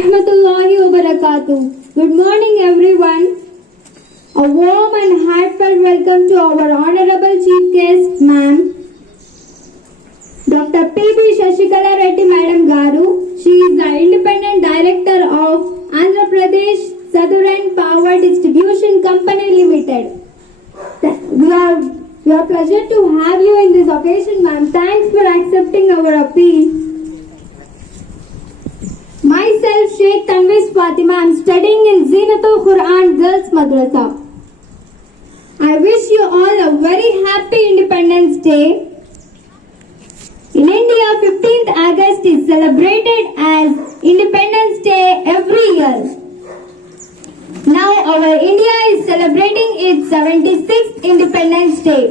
Rahmatullahi wa barakatuh. Good morning everyone. A warm and heartfelt welcome to our honorable chief guest ma'am, Dr. P.B. Shashikala Reddy Madam Garu. She is the independent director of Andhra Pradesh Southern Power Distribution Company Limited. We are pleasure to have you in this occasion ma'am. Thanks for accepting our appeal. Myself, Sheikh Tanvis Fatima, I am studying in Zinatul Quran Girls Madrasa. I wish you all a very happy Independence Day. In India, 15th August is celebrated as Independence Day every year. Now our India is celebrating its 76th Independence Day.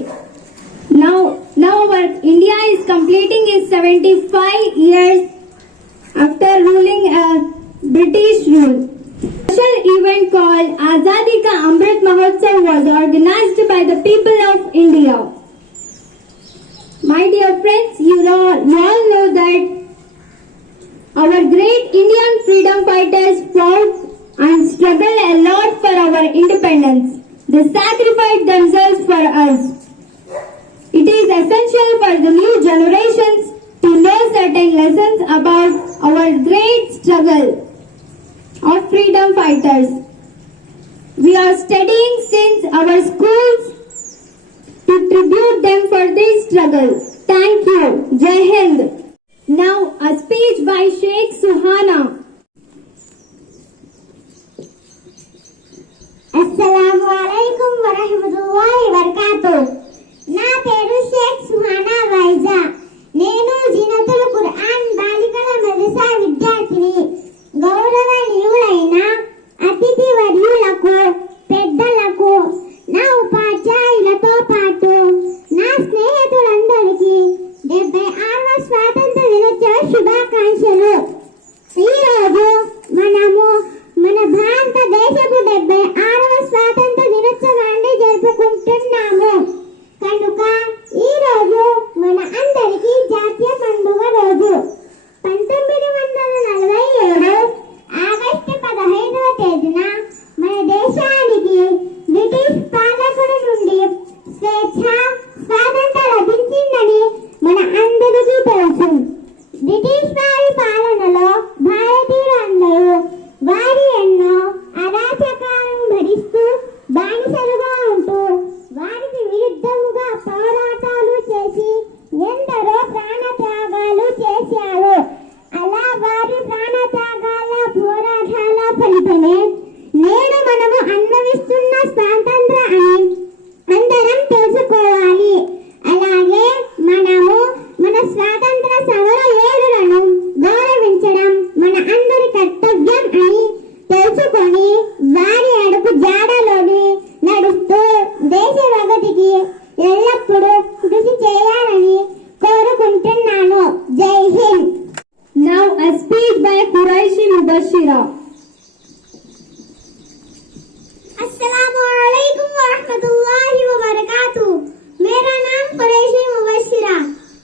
Now our India is completing its 75 years after ruling a British rule. A special event called Azadi Ka Amrit Mahotsav was organized by the people of India. My dear friends, you all know that our great Indian freedom fighters fought and struggled a lot for our independence. They sacrificed themselves for us. It is essential for the new generations to know certain lessons about our great struggle of freedom fighters. We are studying since our schools to tribute them for this struggle. Thank you. Jai Hind. Now a speech by Sheikh Suhana. Assalamu alaikum wa rahmatullahi wa barakatuh. నా పేరు షేక్ సుహానా వైజా. నేను జినతుల్ ఖురాన్ బాలికల మదరసా విద్యార్థిని. గౌరవనీయులైన అతిథి వర్యులకు, పెద్దలకు, నా ఉపాధ్యాయులతో పాటు నా స్నేహితులందరికీ 76వ స్వాతంత్ర దినోత్సవ శుభాకాంక్షలు. ఈరోజు మనము మన భారతదేశపు 76వ స్వాతంత్ర దినోత్సవాన్ని జరుపుకుంటున్నాము. కనుక ఈ రోజు మన అందరికీ జాతీయ పండుగ రోజు. 1947 ఆగస్టు 15వ తేదీన మన దేశానికి బ్రిటిష్ పాలకుల నుండి స్వేచ్ఛ, స్వాతంత్రం లభించిందని మన అందరికీ తెలుసు. బ్రిటిష్ వారి పాలనలో భారతీయులందరూ వారి ఎన్నో అరాచకాలను భరిస్తూ బానిసలుగా ఉంటూ వారికి విరుద్ధముగా పోరాటాలు చేసి ఎందరో ప్రాణత్యాగాలు చేశారు. అలా వారి ప్రాణత్యాగాల పోరాటాల ఫలితమే నేడు మనము అనుభవిస్తున్న స్వాతంత్రాన్ని అందరం తెలుసుకోవాలి. అలాగే మనము మన స్వాతంత్ర సమర యోధులను గౌరవించడం మన అందరి కర్తవ్యం అని తెలుసుకొని వారి అడుగు జాడలోని నడుస్తూ దేశ ప్రగతికి ఎల్లప్పుడూ కృషి చేయాలని కోరుకుంటున్నాను. జై Hind. Now a speech by Quraishi Mubashira. अस्सलामु अलैकुम व रहमतुल्लाहि व बरकातुहू. मेरा नाम कुरैशी मुबश्शिरा.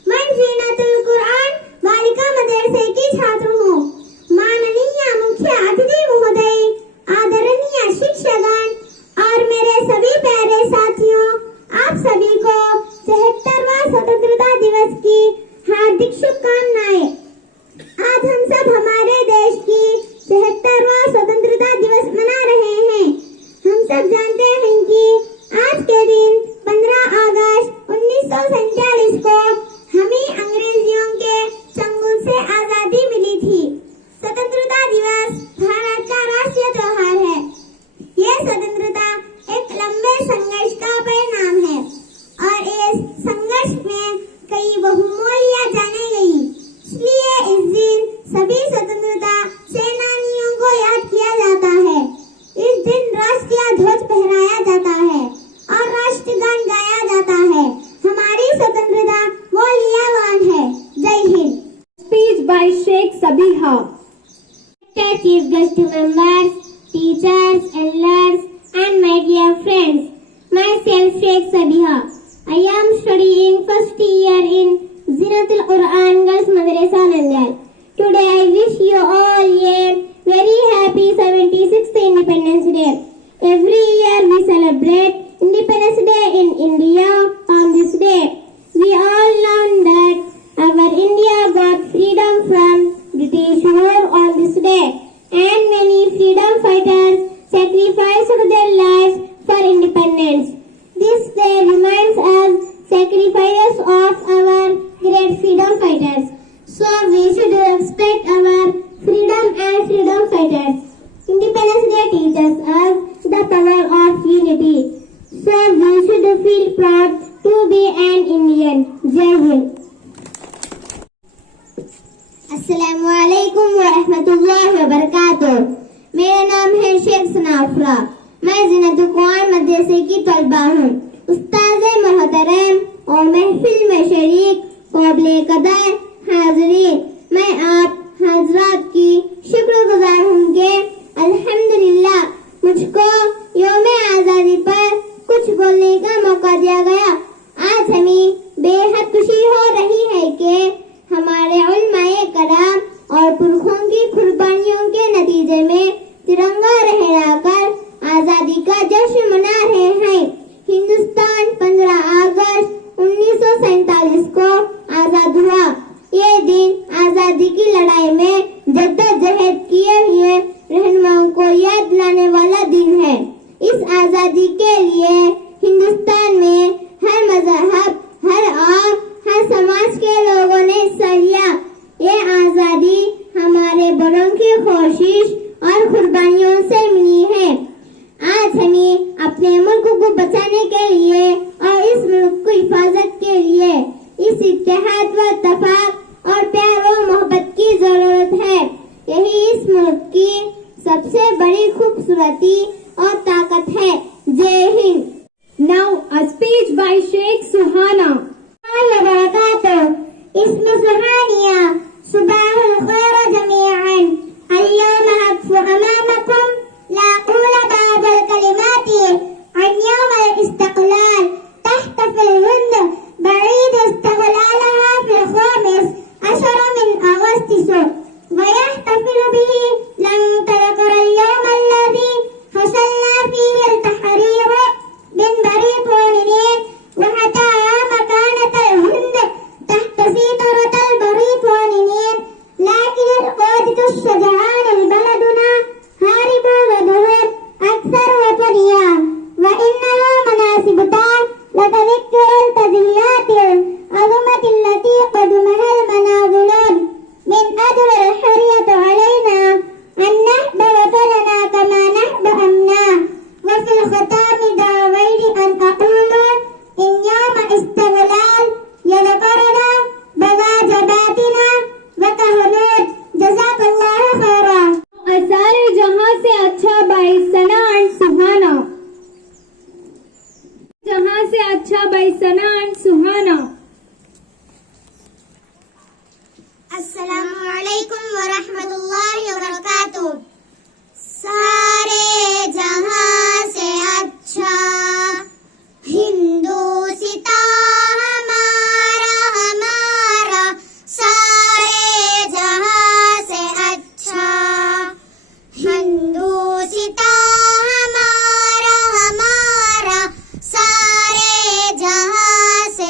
मैं ज़ीनतुल कुरान बालिका मदरसे की छात्र हूँ. माननीय मुख्य अतिथि महोदय, आदरणीय शिक्षकगण और मेरे सभी प्यारे साथियों, आप सभी को 76वां स्वतंत्रता दिवस की हार्दिक शुभकामनाएं. आज हम सब हमारे देश की 76वां स्वतंत्रता दिवस मना रहे हैं. हम सब जानते हैं कि आज के दिन 15 अगस्त 1947 को हमें अंग्रेजियों के चंगुल से आजादी मिली थी. स्वतंत्रता दिवस भारत का राष्ट्रीय त्योहार है. यह स्वतंत्रता एक लंबे संघर्ष का परिणाम है और इस संघर्ष में कई बहुमूल्य जाने गई. इसलिए इस दिन सभी स्वतंत्रता सेनानियों को याद किया जाता है. इस दिन राष्ट्रीय ध्वज फहराया जाता है और राष्ट्रगान गाया जाता है. हमारी स्वतंत्रता मूल्यवान है. जय Hind. Speech by Sheikh Sabiha. Chief guest members, teachers, elders, and my dear friends, myself Sheikh Sabiha. I am studying first year in Zinatul Quran Girls Madrasa Nandiyal. Today I wish you all a very happy 76th Independence Day. Every year we celebrate Independence Day in India on this day. We all learn that our India got freedom from British rule on this day, and many freedom fighters sacrificed their lives for independence. This day reminds us sacrifices of our great freedom fighters. So we should respect our freedom and freedom fighters. Independence Day teaches us the power of unity. So we should feel proud to be an Indian. Jai Hind. अस्सलामुअलैकुम वरहमतुल्लाहि वबरकातुह। मेरा नाम है शेख सनाफरा। मैं ज़ीनतुल कुरान मदरसे की तलबा हूँ। उस्ताद मोहतरम और महफिल में शरीक क़ाबिल क़दर हाज़रीन, मैं आप हज़रात की शुक्रगुज़ार हूँ कि अल्हम्दुलिल्लाह मुझको यौम आज़ादी पर कुछ बोलने का मौका दिया गया। आज हमें बेहद खुशी हो रही है कि हमारे उलमाए कराम और पुरखों की कुर्बानियों के नतीजे में तिरंगा लहराकर आजादी का जश्न मना रहे हैं। हिंदुस्तान 15 अगस्त 1947 को आजाद हुआ। ये दिन आजादी की लड़ाई में जद्दोजहद किए हुए रहनुमाओं को याद दिलाने वाला दिन है। इस आजादी के लिए हिंदुस्तान में हर मजहब, हर आम, हर समाज के लोगों ने हिस्सा लिया। ये आजादी हमारे बड़ों की कोशिश और कुर्बानियों से मिली है। आज हमें अपने मुल्क को बचाने के लिए और इस मुल्क की हिफाजत के लिए इस इत्तेहाद व इत्तेफाक और प्यार व मोहब्बत की जरूरत है। यही इस मुल्क की सबसे बड़ी खूबसूरती और ताकत है। जय Hind. Now a speech by Sheikh Suhana. اسم سهانية صباح الخير جميعا. اليوم أقف أمامكم لأقول بعض الكلمات عن يوم الاستقلال. تحتفل الهند بعيد استقلالها في 15 من أغسطس، ويحتفل به لن تذكر اليوم الذي حصلنا فيه التحرير من بريطانيين، وحتى أيام كانت الهند تحت سيطرة البريطانيين، لكن القادة الشجعان بلدنا هاربوا وذهب أكثر وطنيا، وإنها مناسبتا لتذكر التضحيات العظيمة التي قدمها المناضلون من أجل الحرية. علينا أن نحب وطننا كما نحب أمناه. وفي الختام دعوت أن أقول إن يوم استغلال يذكرنا بواجباتنا وكهنود. جزاك الله خيرا. सारे जहां से अच्छा बाई सना एंड सुहाना। जहां से अच्छा बाई सना एंड सुहाना। अस्सलामुअलैकुम वरहमतुल्लाहि वबरकातुह। सारे जहां से अच्छा हिंदुस्ता हमारा हमारा, सारे जहां से अच्छा हिंदुस्ता हमारा हमारा, सारे जहां से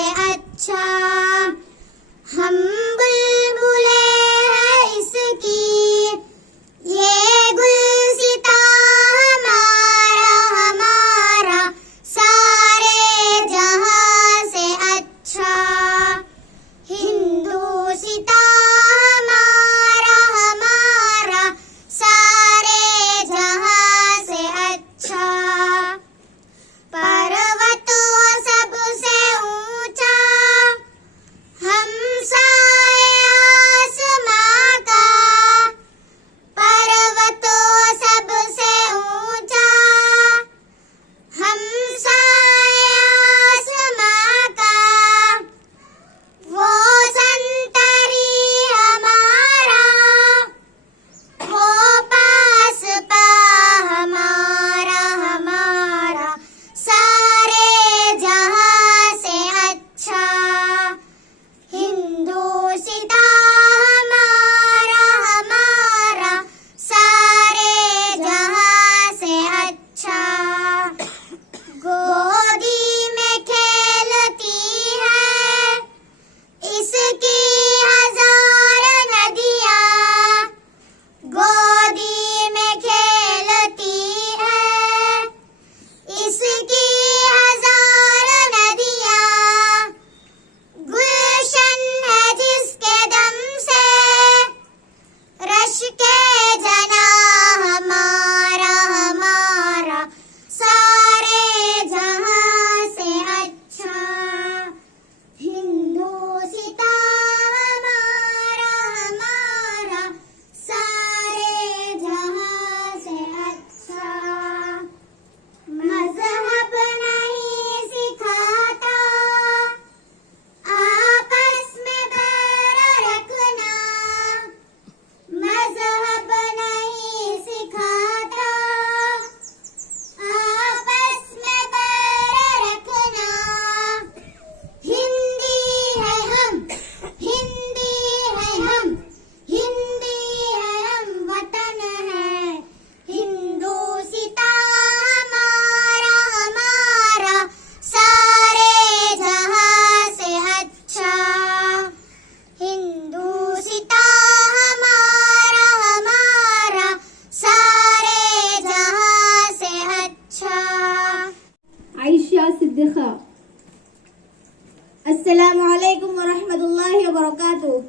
अस्सलामु अलैकुम वरहमतुल्लाहि वबरकातुहू।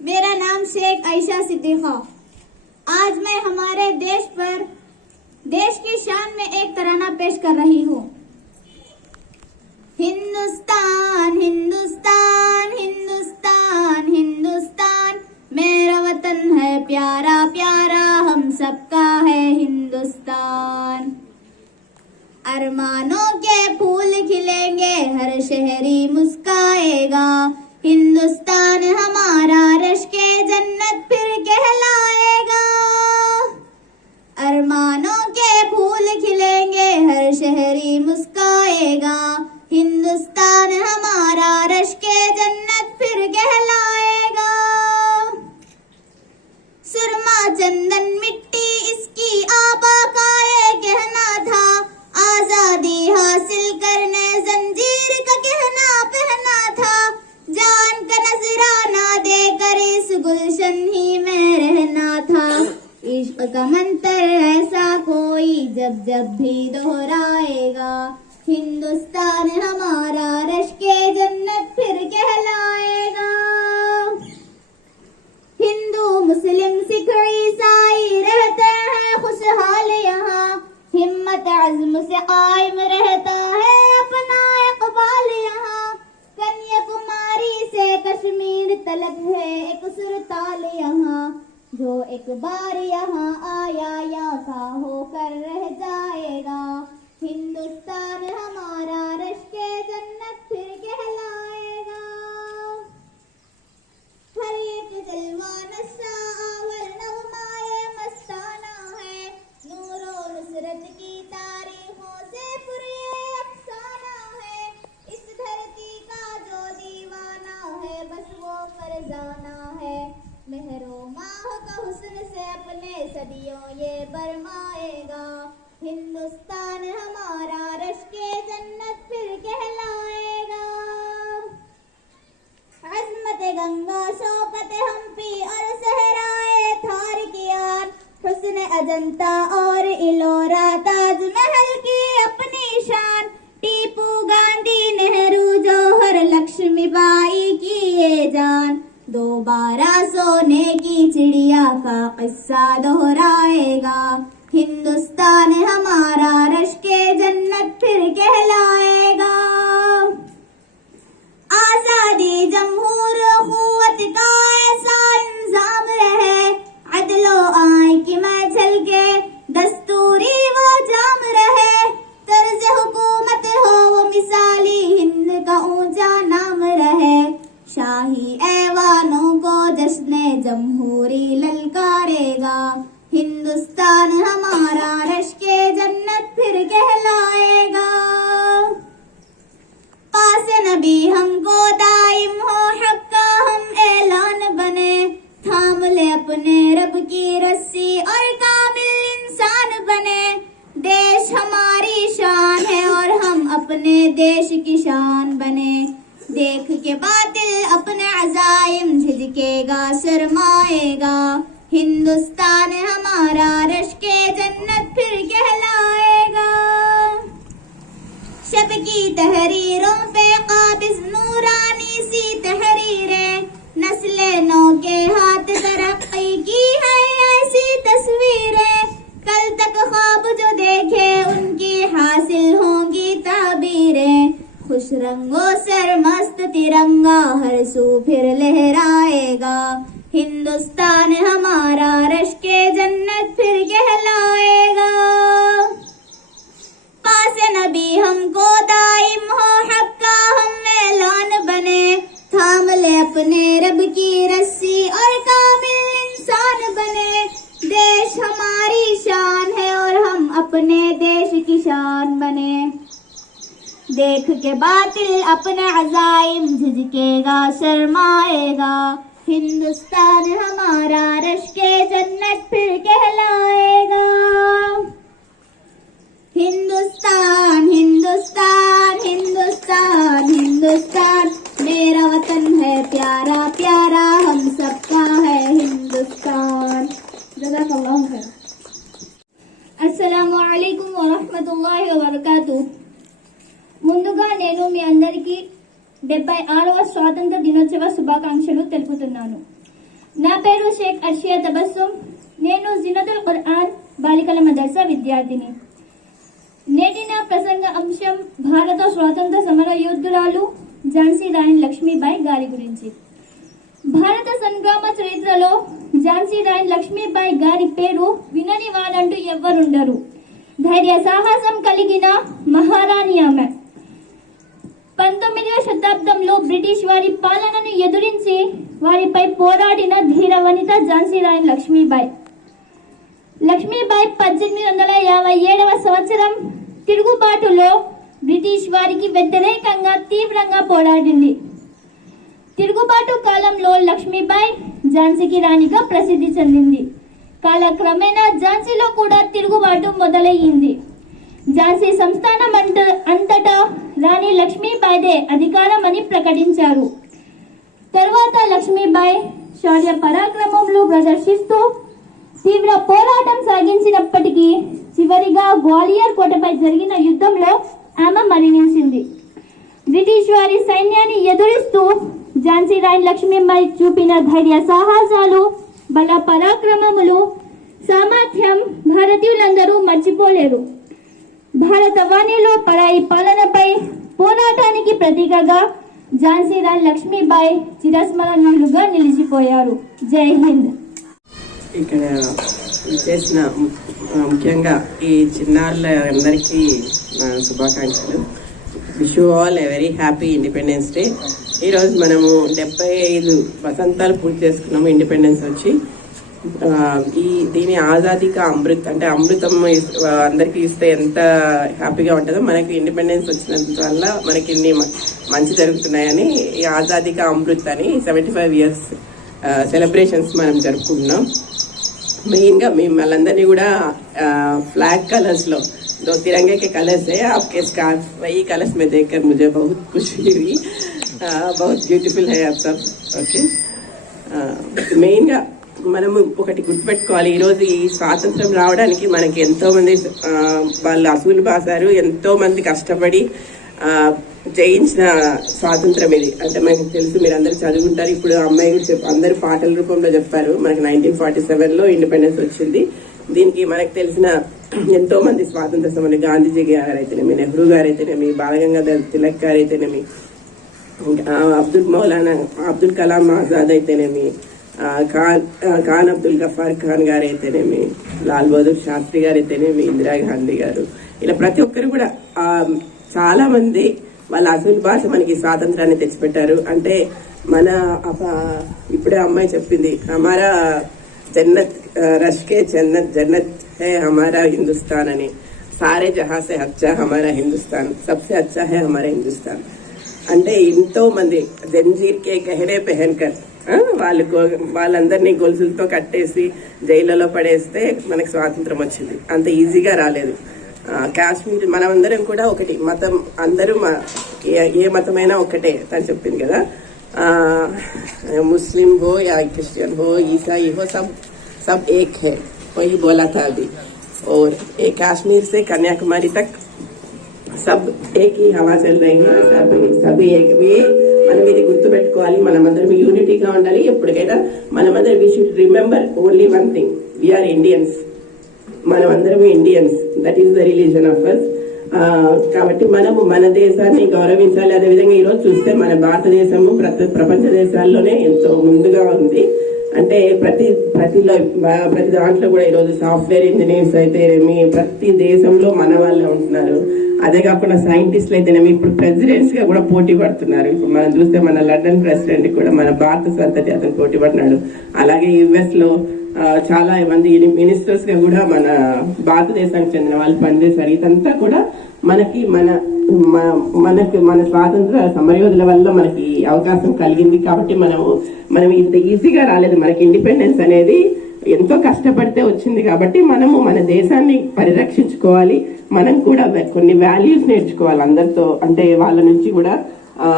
मेरा नाम शेख आयशा सिद्दीका। आज मैं हमारे देश की शान में एक तराना पेश कर रही हूँ। हिंदुस्तान हिंदुस्तान हिंदुस्तान हिंदुस्तान, मेरा वतन है प्यारा प्यारा, हम सबका है हिंदुस्तान। अरमानों के फूल खिलेंगे, हर शहरी मुस्काएगा, हिंदुस्तान हमारा रश्के जन्नत फिर कहलाएगा। अरमानों के फूल खिलेंगे, हर शहरी मुस्काएगा, हिंदुस्तान हमारा रश्के जन्नत फिर कहलाएगा। सुरमा चंदन मिट्टी इसकी आबा का ये कहना था, आजादी हासिल करने जंजीर का कहना पहना था, जान का नजराना देकर इस गुलशन ही में रहना था। इश्क का मंत्र ऐसा कोई जब जब भी दोहराएगा, हिंदुस्तान हमारा रश्के जन्नत फिर कहलाएगा। हिंदू मुस्लिम सिख ईसाई रहते हैं खुशहाल यहाँ, हिम्मत अज़्म से कायम रहता है अपना इक़बाल यहाँ। कन्याकुमारी से कश्मीर तलक है एक सुरताल यहाँ, जो एक बार यहाँ आया या का होकर रह जाएगा, हिंदुस्तान हमारा रश्के जन्नत फिर कहलाएगा। हर एक जलवा नशा और नगमाए मस्ताना है, नूरो नुसरत की तारीखों से पूरी अफसाना है। इस धरती का जो दीवाना है बस वो फरजाना है, मेहरो माह का हुस्न से अपने सदियों ये बरमाएगा, हिंदुस्तान हमारा रश्के जन्नत फिर कहलाएगा। अज़मत गंगा शौकत हम्पी और सहराए थार की यार, हुस्न अजंता और इलोरा ताजमहल की अपनी शान, टीपू गांधी नेहरू जौहर लक्ष्मीबाई की ये जान, दोबारा सोने की चिड़िया का किस्सा दोहराएगा, हिंदुस्तान हमारा रश्के जन्नत फिर कहलाएगा। आजादी जमहूर क़ुव्वत का ऐसा इंजाम रहे, अदलो आय की महफिल के दस्तूरी वो जाम रहे, तर्ज हुकूमत हो वो मिसाली हिंद का ऊंचा नाम रहे, शाही ऐवानों को जश्ने जमहूरी ललकारेगा, हिंदुस्तान हमारा रश्के जन्नत फिर कहलाएगा। पास नबी हमको दाइम हो हक का हम ऐलान बने, थाम ले अपने रब की रस्सी और कामिल इंसान बने। देश हमारी शान है और हम अपने देश की शान बने, देख के बातिल अपने अज़ाइम झिझकेगा शर्माएगा, हिंदुस्तान हमारा रश्के जन्नत फिर कहलाएगा। शब की तहरीरों पे काबिज नूरानी सी तहरीरें, नस्ले नौ के हाथ तरक्की की है ऐसी तस्वीरें, कल तक ख्वाब जो देखे उनकी हासिल होंगी ताबीरें, खुश रंगों सरमस्त तिरंगा हर सू फिर लहराएगा, हिंदुस्तान हमारा रश्के जन्नत फिर कहलाएगा। पास नबी हमको दाइम हो हक का हम ऐलान बने, थाम ले अपने रब की रस्सी और कामिल इंसान बने। देश हमारी शान है और हम अपने देश की शान बने, देख के बातिल अपने अज़ाइम झिझकेगा शर्माएगा, हिंदुस्तान हमारा रश्के जन्नत फिर कहलाएगा। हिंदुस्तान हिंदुस्तान हिंदुस्तान हिंदुस्तान, मेरा वतन है प्यारा प्यारा, हम सबका है हिंदुस्तान। जज़ाकल्लाहु खैर। अस्सलामु अलैकुम వరహ్మతుల్లాహి వబరకాతుహు। ముందుగా నేను మీ అందరికీ 76వ స్వాతంత్ర దినోత్సవ శుభాకాంక్షలు తెలుపుతున్నాను. నా పేరు షేక్ అర్షియా తబస్సుం. నేను జినతుల్ ఖురాన్ బాలికల మదర్సా విద్యార్థిని. నేటి నా ప్రసంగ అంశం భారత స్వాతంత్ర సమర యోధురాలు ఝాన్సీ రాణి లక్ష్మీబాయి గారి గురించి. భారత సంగ్రామ చరిత్రలో ఝాన్సీ రాణి లక్ష్మీబాయి గారి పేరు వినని వారంటూ ఎవ్వరుండరు. ధైర్య సాహసం కలిగిన మహారాణి ఆమె. 19వ శతాబ్దంలో బ్రిటిష్ వారి పాలనను ఎదురించి వారిపై పోరాడిన ధీర వనిత ఝాన్సీ రాణి లక్ష్మీబాయి. లక్ష్మీబాయి 1857వ సంవత్సరం తిరుగుబాటులో బ్రిటిష్ వారికి వ్యతిరేకంగా తీవ్రంగా పోరాడింది. తిరుగుబాటు కాలంలో లక్ష్మీబాయి ఝాన్సీకి రాణిగా ప్రసిద్ధి చెందింది. కాలక్రమేణా ఝాన్సీలో కూడా తిరుగుబాటు మొదలయ్యింది. ఝాన్సీ సంస్థానం అంతటా రాణి లక్ష్మీబాయిదే అధికారం అని ప్రకటించారు. తరువాత లక్ష్మీబాయి శౌర్య పరాక్రమంలో ప్రదర్శిస్తూ తీవ్ర పోరాటం సాగించినప్పటికీ చివరిగా గ్వాలియర్ కోటపై జరిగిన యుద్ధంలో ఆమె మరణించింది. బ్రిటిష్ వారి సైన్యాన్ని ఎదురిస్తూ ఝాన్సీ రాణి లక్ష్మీబాయి చూపిన ధైర్య సాహసాలు, బల పరాక్రమములు, సామర్థ్యం భారతీయులందరూ మర్చిపోలేరు. భారత వాణిలో పరాయి పాలనపై పోరాటానికి ప్రతీకగా ఝాన్సీ రాణి లక్ష్మీబాయి చిరస్మరణీయులుగా నిలిచిపోయారు. జై హింద్. ఇక్కడ చేసిన ముఖ్యంగా ఈ చిన్నారులందరికీ నా శుభాకాంక్షలు. Wish you all a very happy independence day. ఈరోజు మనము 75 వసంతాలు పూర్తి చేసుకున్నాము ఇండిపెండెన్స్ వచ్చి. దీని ఆజాదీ కా అమృత్ అంటే అమృతం అందరికీ ఇస్తే ఎంత హ్యాపీగా ఉంటుందో మనకి ఇండిపెండెన్స్ వచ్చినంత వల్ల మనకి ఇన్ని మంచి జరుగుతున్నాయని ఈ ఆజాదీ కా అమృత్ అని 75 years సెలబ్రేషన్స్ మనం జరుపుకుంటున్నాం. మెయిన్గా మిమ్మల్ందరినీ కూడా फ्लैग कलर्स लो, 2 तिरंगे के कलर्स है आपके स्कार्फ, वही कलर्स में देखकर मुझे बहुत खुशी हुई. बहुत ब्यूटीफुल है आप सब. ఓకే, మెయిన్గా మనము ఒకటి గుర్తుపెట్టుకోవాలి. ఈరోజు ఈ స్వాతంత్రం రావడానికి మనకి ఎంతో మంది వాళ్ళు అసూలు బాసారు, ఎంతో మంది కష్టపడి జయించిన స్వాతంత్రం ఇది. అంటే మనకు తెలుసు, మీరు అందరూ చదువుకుంటారు. ఇప్పుడు అమ్మాయి కూడా అందరూ పాటల రూపంలో చెప్పారు. మనకి 1947లో ఇండిపెండెన్స్ వచ్చింది. దీనికి మనకు తెలిసిన ఎంతో మంది స్వాతంత్ర సమర, గాంధీజీ గారు అయితేనేమి, నెహ్రూ గారు అయితేనేమి, బాలగంగాధర్ తిలక్ గారు అయితేనేమి, అబ్దుల్ కలాం ఆజాద్ అయితేనేమి, ఖాన్ అబ్దుల్ గఫార్ ఖాన్ గారు అయితేనేమి, లాల్ బహదూర్ శాస్త్రి గారు అయితేనేమి, ఇందిరాగాంధీ గారు, ఇలా ప్రతి ఒక్కరు కూడా చాలా మంది వాళ్ళ అసలు భాష మనకి స్వాతంత్రాన్ని తెచ్చిపెట్టారు. అంటే మన ఇప్పుడే అమ్మాయి చెప్పింది, హమారా జన్నత్ రష్కే జన్నత్ జన్నత్ హే హమారా హిందుస్థాన్ అని. సారే జహా సే అచ్చా హమారా హిందుస్థాన్, సబ్సే అచ్చా హే హమారా హిందుస్థాన్. అంటే ఎంతో మంది జంజీర్ కే గహరే పెహన్కర్ వాళ్ళందరినీ గొలుసులతో కట్టేసి జైళ్లలో పడేస్తే మనకు స్వాతంత్రం వచ్చింది. అంత ఈజీగా రాలేదు. కాశ్మీర్ మనమందరం కూడా ఒకటి మతం, అందరూ ఏ మతమైనా ఒకటే తను చెప్పింది కదా. मुस्लिम हो या क्रिश्चियन हो, ईसाई हो, सब एक है, वही बोला था अभी. और एक कश्मीर से कन्याकुमारी तक सब एक ही हवा चल रही है. सभी एक. మనం ఇది గుర్తుపెట్టుకోవాలి. మనమందరం యూనిటీగా ఉండాలి. ఎప్పటికైనా మనమందరం we should remember only one thing, we are Indians. మనమందరం Indians, that is the religion of us. కాబట్టి మనము మన దేశాన్ని గౌరవించాలి. అదేవిధంగా ఈరోజు చూస్తే మన భారతదేశము ప్రపంచ దేశాల్లోనే ఎంతో ముందుగా ఉంది. అంటే ప్రతి దాంట్లో కూడా ఈరోజు సాఫ్ట్వేర్ ఇంజనీర్స్ అయితేనేమి ప్రతి దేశంలో మన వాళ్ళే ఉంటున్నారు. అదే కాకుండా సైంటిస్టులు అయితేనేమి ఇప్పుడు ప్రెసిడెంట్స్ గా కూడా పోటీ పడుతున్నారు. ఇప్పుడు మనం చూస్తే మన లండన్ ప్రెసిడెంట్ కూడా మన భారత సంతతి అతను పోటీ పడుతున్నాడు. అలాగే యుఎస్ లో చాలా మంది మినిస్టర్స్ గా కూడా మన భారతదేశానికి చెందిన వాళ్ళు పనిచేశారు. ఇదంతా కూడా మనకి మన స్వాతంత్ర సమరయోధుల వల్ల మనకి అవకాశం కలిగింది. కాబట్టి మనం ఇంత ఈజీగా రాలేదు. మనకి ఇండిపెండెన్స్ అనేది ఎంతో కష్టపడితే వచ్చింది. కాబట్టి మనము మన దేశాన్ని పరిరక్షించుకోవాలి. మనం కూడా కొన్ని వాల్యూస్ నేర్చుకోవాలి అందరితో. అంటే వాళ్ళ నుంచి కూడా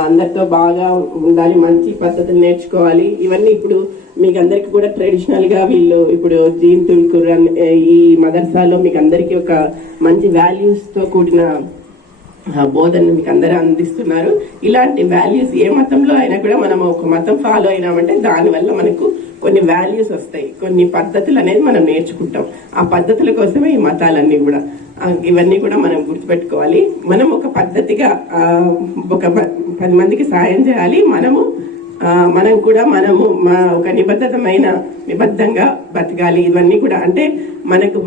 అందరితో బాగా ఉండాలి, మంచి పద్ధతులు నేర్చుకోవాలి. ఇవన్నీ ఇప్పుడు మీకు అందరికి కూడా ట్రెడిషనల్ గా వీళ్ళు ఇప్పుడు జీన్తుల్ ఖురాన్ ఈ మదర్సాలో మీకు అందరికి ఒక మంచి వాల్యూస్ తో కూడిన బోధనను మీకు అందరూ అందిస్తున్నారు. ఇలాంటి వాల్యూస్ ఏ మతంలో అయినా కూడా మనం ఒక మతం ఫాలో అయినామంటే దానివల్ల మనకు కొన్ని వాల్యూస్ వస్తాయి, కొన్ని పద్ధతులు అనేది మనం నేర్చుకుంటాం. ఆ పద్ధతుల కోసమే ఈ మతాలన్నీ కూడా. ఇవన్నీ కూడా మనం గుర్తుపెట్టుకోవాలి. మనం ఒక పద్ధతిగా ఒక 10 మందికి సాయం చేయాలి. మనం కూడా ఒక నిబద్ధంగా బతకాలి. ఇవన్నీ కూడా అంటే మనకు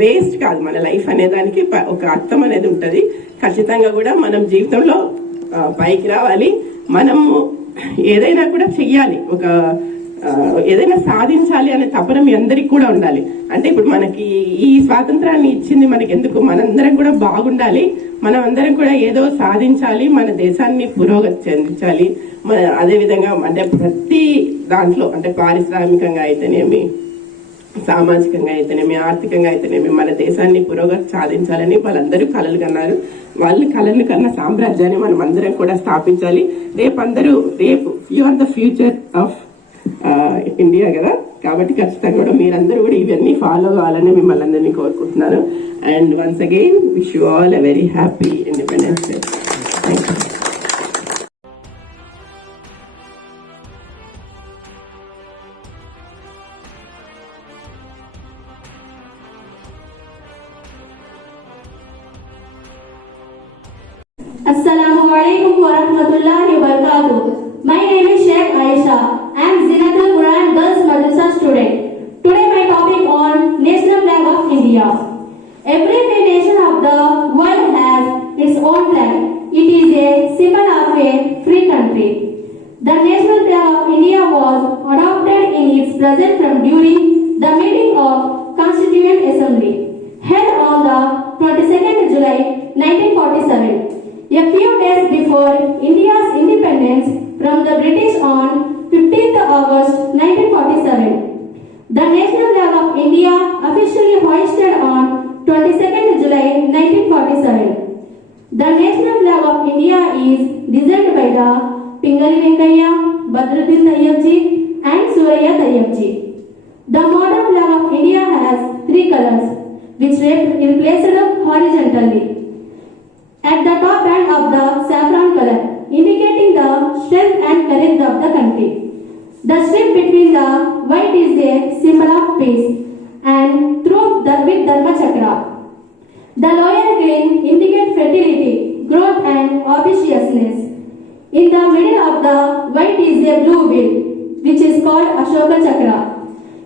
వేస్ట్ కాదు. మన లైఫ్ అనే దానికి ఒక అర్థం అనేది ఉంటది. ఖచ్చితంగా కూడా మనం జీవితంలో పైకి రావాలి. మనము ఏదైనా కూడా చెయ్యాలి, ఏదైనా సాధించాలి అనే తపన మీ అందరికి కూడా ఉండాలి. అంటే ఇప్పుడు మనకి ఈ స్వాతంత్రాన్ని ఇచ్చింది మనకి ఎందుకు? మనందరం కూడా బాగుండాలి, మనం అందరం కూడా ఏదో సాధించాలి, మన దేశాన్ని పురోగతి చెందించాలి. అదే విధంగా అంటే ప్రతి దాంట్లో అంటే పారిశ్రామికంగా అయితేనేమి, సామాజికంగా అయితేనేమి, ఆర్థికంగా అయితేనేమి మన దేశాన్ని పురోగతి సాధించాలని వాళ్ళందరూ కలలు కన్నారు. వాళ్ళ కళలు కన్నా సామ్రాజ్యాన్ని మనం అందరం కూడా స్థాపించాలి. రేపు you are the future of India కదా. కాబట్టి ఖచ్చితంగా కూడా మీరందరూ కూడా ఇవన్నీ ఫాలో కావాలని మిమ్మల్ని అందరినీ కోరుకుంటున్నాను. And once again wish you all a very happy independence day. Thank you. Assalamualaikum warahmatullahi wabarakatuh. My name is Sheikh Aisha. I am Zinatul Quran Girls Madrasa student. Today my topic on National Flag of India. Every free nation of the world has its own flag. It is a symbol of a free country. The National Flag of India was adopted in its present form during the meeting of Constituent Assembly held on the 22nd July 1947. A few days before India's independence from the British on 15th August 1947, the National Flag of India officially hoisted on 22nd July 1947. The National Flag of India is designed by the Pingali Venkaiah, Badruddin Tayyabji and Suraya Tayyabji. The modern flag of India has 3 colors which are placed horizontally at the top end of the saffron color, indicating the strength and courage of the country. The strip between the white is a symbol of peace and through with Dharma Chakra. The lower green indicates fertility, growth and auspiciousness. In the middle of the white is a blue wheel, which is called Ashoka Chakra.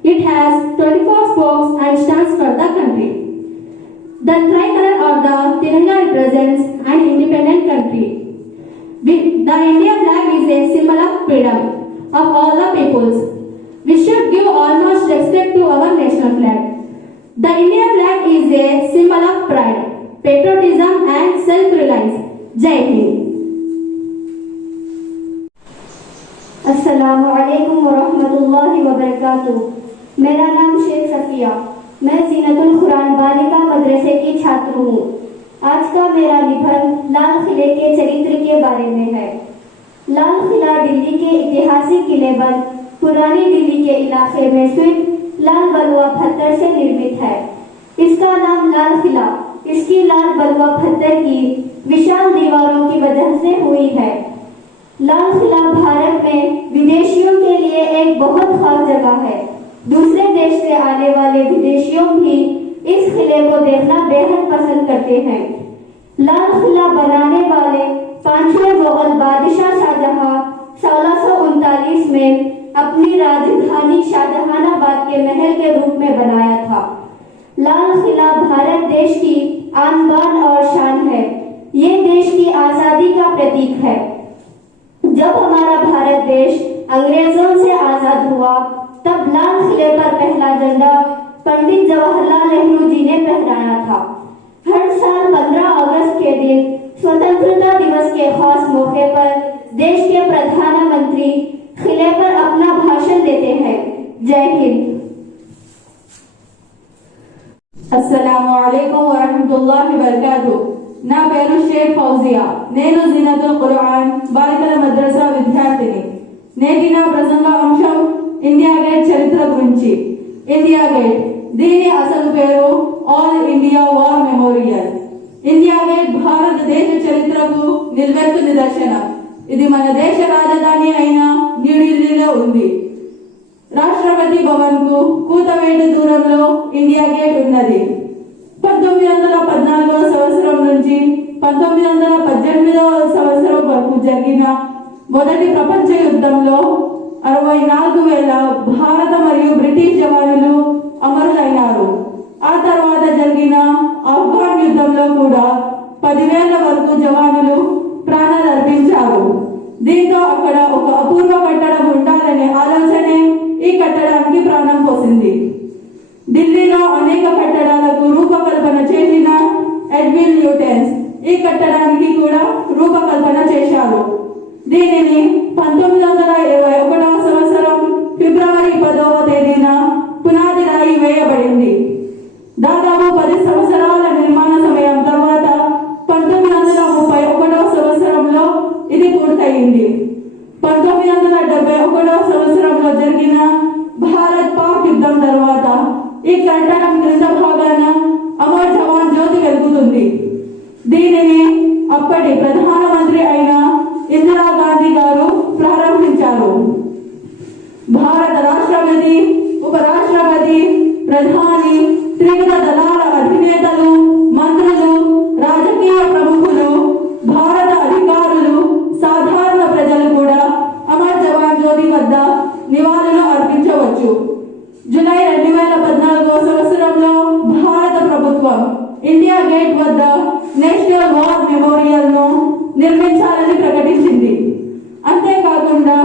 It has 24 spokes and stands for the country. The tricolor or the Tiranga represents an independent country. The India flag is a symbol of freedom of all the peoples. We should give almost respect to our national flag. The India flag is a symbol of pride, patriotism and self-reliance. Jai Hind. अस्सलामु अलैकुम वरहमतुल्लाहि वबरकातुह। मेरा नाम शेख सफिया, मैं जीनतुल कुरान बालिका मदरसे की छात्र हूँ। आज का मेरा निबंध लाल किले के चरित्र के बारे में है। लाल किला दिल्ली के ऐतिहासिक किले बंद पुरानी दिल्ली के इलाके में स्थित लाल बलुआ पत्थर से निर्मित है। इसका नाम लाल किला इसकी लाल बलुआ पत्थर की विशाल दीवारों की वजह से हुई है। लाल किला भारत में विदेशियों के लिए एक बहुत खास जगह है। दूसरे देश से आने वाले विदेशियों भी इस किले को देखना बेहद पसंद करते हैं। लाल किला बनाने वाले 5वें मुगल बादशाह शाहजहां 1639 में अपनी राजधानी शाहजहानाबाद के महल के रूप में बनाया था। लाल किला भारत देश की आन बान और शान है। ये देश की आजादी का प्रतीक है। जब हमारा भारत देश अंग्रेजों से आजाद हुआ तब लाल किले पर पहला झंडा पंडित जवाहरलाल नेहरू जी ने फहराया था। हर साल 15 अगस्त के दिन स्वतंत्रता दिवस के खास मौके पर देश के प्रधानमंत्री किले पर अपना भाषण देते हैं। जय हिंद। अस्सलामु अलैकुम वरहमतुल्लाहि वबरकातुह. నా పేరు షేక్ ఫౌజియా. నేను జీనతుల్ ఖురాన్ బాలికల మద్రసా విద్యార్థిని. నేటి నా ప్రసంగ అంశం ఇండియా గేట్ చరిత్ర గురించి. ఇండియా గేట్ దీని అసలు పేరు all India war memorial. India gate భారతదేశ చరిత్రకు నిల్వెత్తు నిదర్శనం. ఇది మన దేశ రాజధాని అయిన న్యూఢిల్లీలో ఉంది. రాష్ట్రపతి భవన్ కు కూతవేటు దూరంలో ఇండియా గేట్ ఉన్నది. 1914వ సంవత్సరం నుంచి 1918వ సంవత్సరం వరకు జరిగిన మొదటి ప్రపంచ యుద్ధంలో 64,000 భారత మరియు బ్రిటిష్ జవానులు అమరులైనారు. ఆ తర్వాత జరిగిన ఆఫ్ఘాన్ యుద్ధంలో కూడా 10,000 వరకు జవానులు ప్రాణాలు అర్పించారు. దీంతో అక్కడ ఒక అపూర్వ కట్టడం ఉండాలనే ఆలోచనే ఈ కట్టడానికి ప్రాణం పోసింది. ఢిల్లీలో అనేక కట్టడాలకు రూపకల్పన చేసిన ఎడ్విన్ ల్యూటెన్స్ ఈ కట్టడానికి కూడా రూపకల్పన చేశారు. దీనిని 1921వ సంవత్సరం ఫిబ్రవరి 10వ తేదీన పునాది రాయి వేయబడింది. దాదాపు 10 సంవత్సరాల నిర్మాణ సమయం తర్వాత 1931వ సంవత్సరంలో ఇది పూర్తయింది. 1971వ సంవత్సరంలో జరిగిన భారత్ పాక్ యుద్ధం తర్వాత ఈ కట్టడం క్రింద భాగాన అమర్ జవాన్ జ్యోతి వెలుగుతుంది. దీనిని అప్పటి ప్రధానమంత్రి అయిన ఇందిరాగాంధీ గారు ప్రారంభించారు. భారత రాష్ట్రపతి, ఉపరాష్ట్రపతి, ప్రధాని, త్రివిధ దళాల అధినేతలు, మంత్రులు, రాజకీయ ప్రముఖులు, భారత అధికారులు, సాధారణ ప్రజలు కూడా అమర్ జవాన్ జ్యోతి వద్ద నివాళులు అర్పించవచ్చు. జూలై 2014వ సంవత్సరంలో భారత ప్రభుత్వం ఇండియా గేట్ వద్ద నేషనల్ వార్ మెమోరియల్ ను నిర్మించాలని ప్రకటించింది. అంతేకాకుండా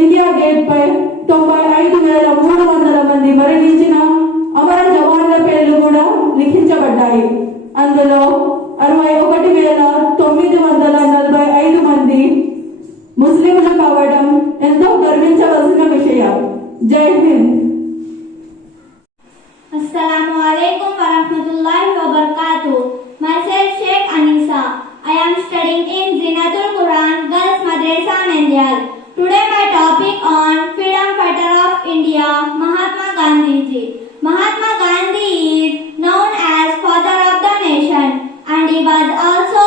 ఇండియా గేట్ పై 95,300 మంది మరణించిన అమర జవాన్ల పేర్లు కూడా లిఖించబడ్డాయి. అందులో 61,945 మంది ముస్లింలు కావడం ఎంతో గర్వించవలసిన విషయం. జై Hind. Assalamualaikum warahmatullahi wabarakatuh. Myself Sheikh Anisa. I am studying in Zinatul Quran Girls Madrasa Nandyal. Today my topic on freedom fighter of India, Mahatma Gandhi ji. Mahatma Gandhi is known as father of the nation and he was also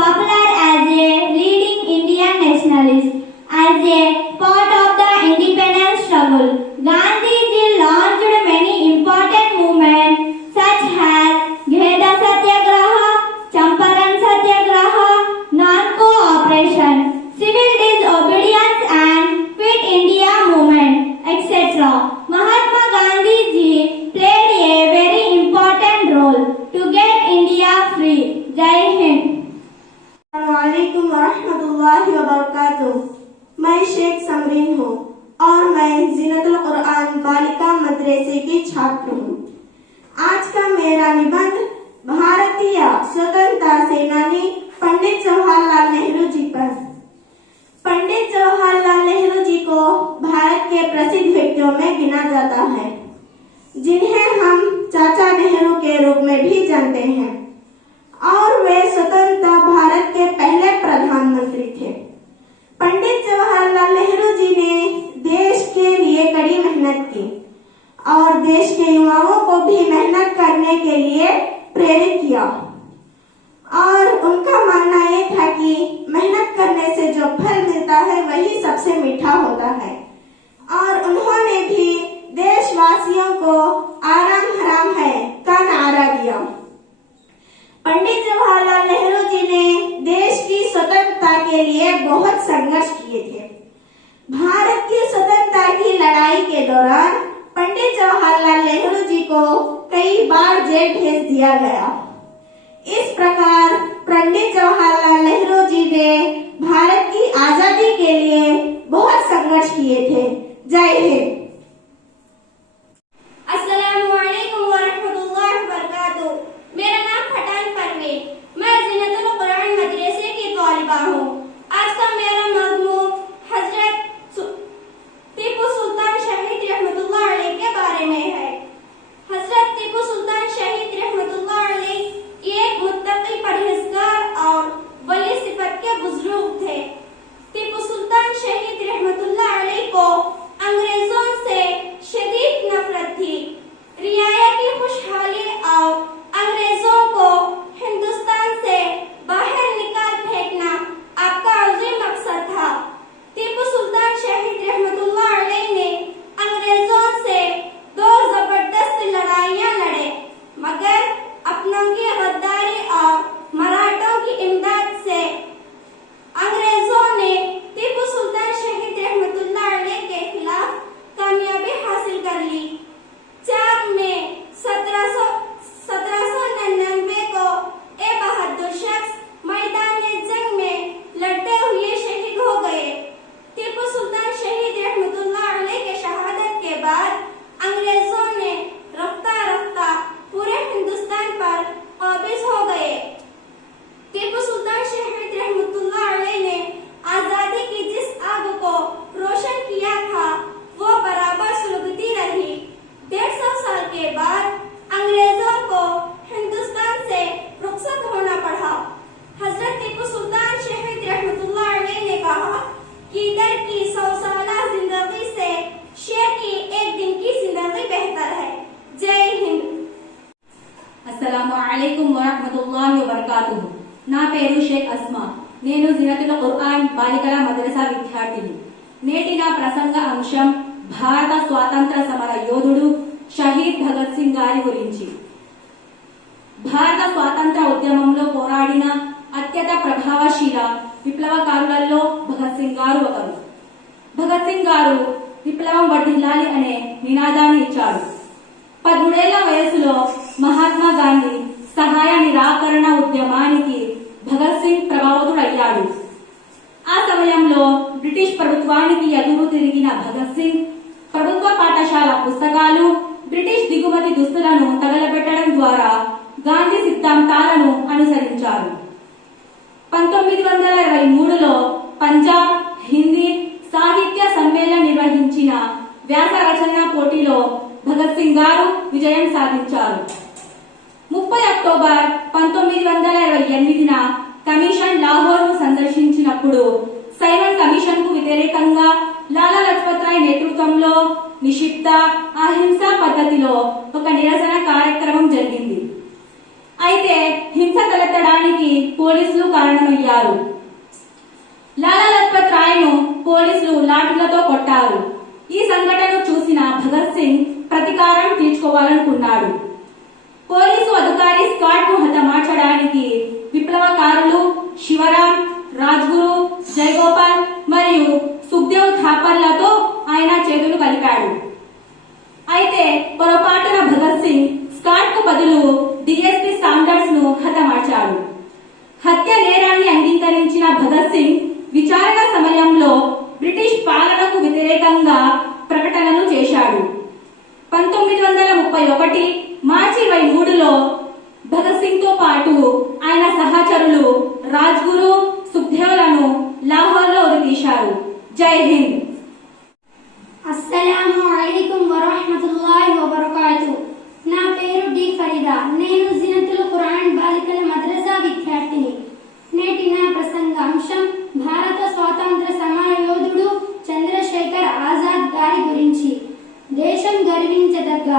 popular as a leading Indian nationalist. As a part of the independence struggle, Gandhi ji launched many important movements such as Gheda Satyagraha, Champaran Satyagraha, Non-Cooperation, Civil Disobedience and Quit India movement, etc. Mahatma Gandhi ji played a very important role to get India free. Jai Hind. अस्सलामुअलैकुम वरहमतुल्लाहि वबरकातुह। मैं शेख समरीन हूँ और मैं जीनतुल कुरान बालिका मदरसे की छात्र हूँ। आज का मेरा निबंध भारतीय स्वतंत्रता सेनानी पंडित जवाहरलाल नेहरू जी पर। पंडित जवाहरलाल नेहरू जी को भारत के प्रसिद्ध व्यक्तियों में गिना जाता है, जिन्हें हम चाचा नेहरू के रूप में भी जानते हैं, और वे स्वतंत्र भारत के पहले प्रधानमंत्री थे। पंडित जवाहरलाल नेहरू जी ने देश के लिए कड़ी मेहनत की और देश के युवाओं को भी मेहनत करने के लिए प्रेरित किया, और उनका मानना ये था कि मेहनत करने से जो फल मिलता है वही सबसे मीठा होता है। और उन्होंने भी देशवासियों को आराम हराम है का नारा दिया। पंडित जवाहरलाल नेहरू जी ने देश की स्वतंत्रता के लिए बहुत संघर्ष किए थे। भारत की स्वतंत्रता की लड़ाई के दौरान पंडित जवाहरलाल नेहरू जी को कई बार जेल भेज दिया गया। इस प्रकार पंडित जवाहरलाल नेहरू जी ने भारत की आजादी के लिए बहुत संघर्ष किए थे। जय हिंद। अस्सलामुअलैकुम वरहमतुल्लाहि वबरकातुह। मेरा नाम फटान परवीन, मैं ज़ीनतुल कुरान मदरसे की तालिबा हूँ। आज का मेरा मज़मून हजरत टीपू सुल्तान शहीद रहमतुल्लाह अलैह के बारे में है। हजरत टीपू सुल्तान शहीद रहमतुल्लाह अलैह एक मुत्तकी, परहेजगार और वली सिफत के बुजुर्ग थे। टीपू सुल्तान शहीद रहमतुल्लाह अलैह को अंग्रेजों బాలికల మద్రసా విద్యార్థిని. నేటి నా ప్రసంగ అంశం భారత స్వాతంత్ర సమర యోధుడు షహీద్ భగత్ సింగ్ గారి గురించి. భారత స్వాతంత్ర ఉద్యమంలో పోరాడిన అత్యంత ప్రభావశీల విప్లవకారులలో భగత్ సింగ్ గారు ఒకరు. భగత్ సింగ్ గారు విప్లవం వర్ధిల్లాలి అనే నినాదాన్ని ఇచ్చాడు. 13 ఏళ్ల వయసులో మహాత్మా గాంధీ సహాయ నిరాకరణ ఉద్యమానికి భగత్ సింగ్ ప్రభావితుడయ్యాడు. ఆ సమయంలో బ్రిటిష్ ప్రభుత్వానికి ఎదురు తిరిగిన భగత్ సింగ్ ప్రభుత్వ పాఠశాల పుస్తకాలు, బ్రిటిష్ దిగుమతి దుస్తులను తగలబెట్టడం ద్వారా గాంధీ సిద్ధాంతాలను అనుసరించారు. 1923లో పంజాబ్ హిందీ సాహిత్య సమ్మేళనం నిర్వహించిన వ్యాస రచన పోటీలో భగత్ సింగ్ గారు విజయం సాధించారు. 30 అక్టోబర్ 1928న కమిషన్ లాహోర్ ను సందర్శించినప్పుడు సైమన్ కమిషన్ కు వ్యతిరేకంగా లాలా లజపత్ రాయ్ నేతృత్వంలో నిషిద్ధ అహింసా పద్ధతిలో ఒక నిరసన కార్యక్రమం జరిగింది. అయితే హింస తలెత్తడానికి పోలీసులు కారణమయ్యారు. లాలా లజపత్ రాయ్ ను పోలీసులు లాఠీలతో కొట్టారు. ఈ సంఘటనను చూసిన భగత్ సింగ్ ప్రతీకారం తీర్చుకోవాలనుకున్నాడు. పోలీసు అధికారి స్కాట్ ను హతమార్చడానికి విప్లవకారులు శివరాం, రాజ్గురు, జయగోపాల్ మరియు సుఖ్దేవ్ థాపర్లతో ఆయన చేతులు కలిపాడు. అయితే పొరపాటున భగత్ సింగ్ స్కాట్ కు బదులు డిఎస్పీ సాండర్స్ ను హతమార్చాడు. హత్య నేరాన్ని అంగీకరించిన భగత్ సింగ్ విచారణ సమయంలో బ్రిటిష్ పాలనకు వ్యతిరేకంగా ప్రకటనలు చేశాడు. 1931 మార్చి 23లో భగత్ సింగ్ తో పాటు ఆయన సహచరులు రాజ్గురు, సుఖ్దేవ్లను లాహోర్ లో ఉరితీశారు. జై హింద్. అస్సలాము అలైకుం వరహ్మతుల్లాహి వబరకాతుహు. నా పేరు డి ఫరీదా. నేను జినతుల్ ఖురాన్ బాలికల మద్రసా విద్యార్థిని. నేటి నా ప్రసంగ అంశం భారత స్వాతంత్ర సమర యోధుడు చంద్రశేఖర్ ఆజాద్ గారి గురించి. దేశం గర్వించదగ్గ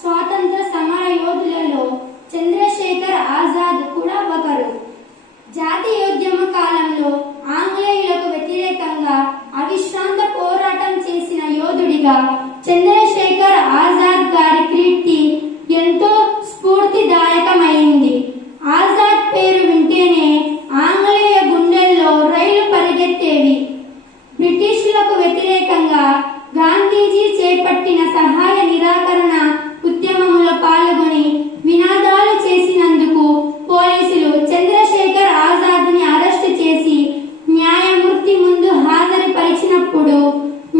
స్వాతంత్ర సమర యోధులలో చంద్రశేఖర్ ఆజాద్ కూడా ఒకరు. జాతీయోద్యమ కాలంలో ఆంగ్లేయులకు వ్యతిరేకంగా అవిశ్రాంత పోరాటం చేసిన యోధుడిగా చంద్రశేఖర్ ఆజాద్ గారి కీర్తి ఎంతో స్ఫూర్తిదాయకమైంది. ఆజాద్ పేరు వింటేనే ఆంగ్లేయ గుండెల్లో రైలు పరిగెత్తేవి. బ్రిటిషులకు వ్యతిరేకంగా గాంధీజీ చేపట్టిన సహాయ నిరాకరణ ఉద్యమంలో పాల్గొని వినాదాలు చేసినందుకు పోలీసులు చంద్రశేఖర్ ఆజాద్ ని అరెస్టు చేసి న్యాయమూర్తి ముందు హాజరుపరిచినప్పుడు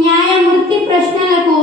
న్యాయమూర్తి ప్రశ్నలకు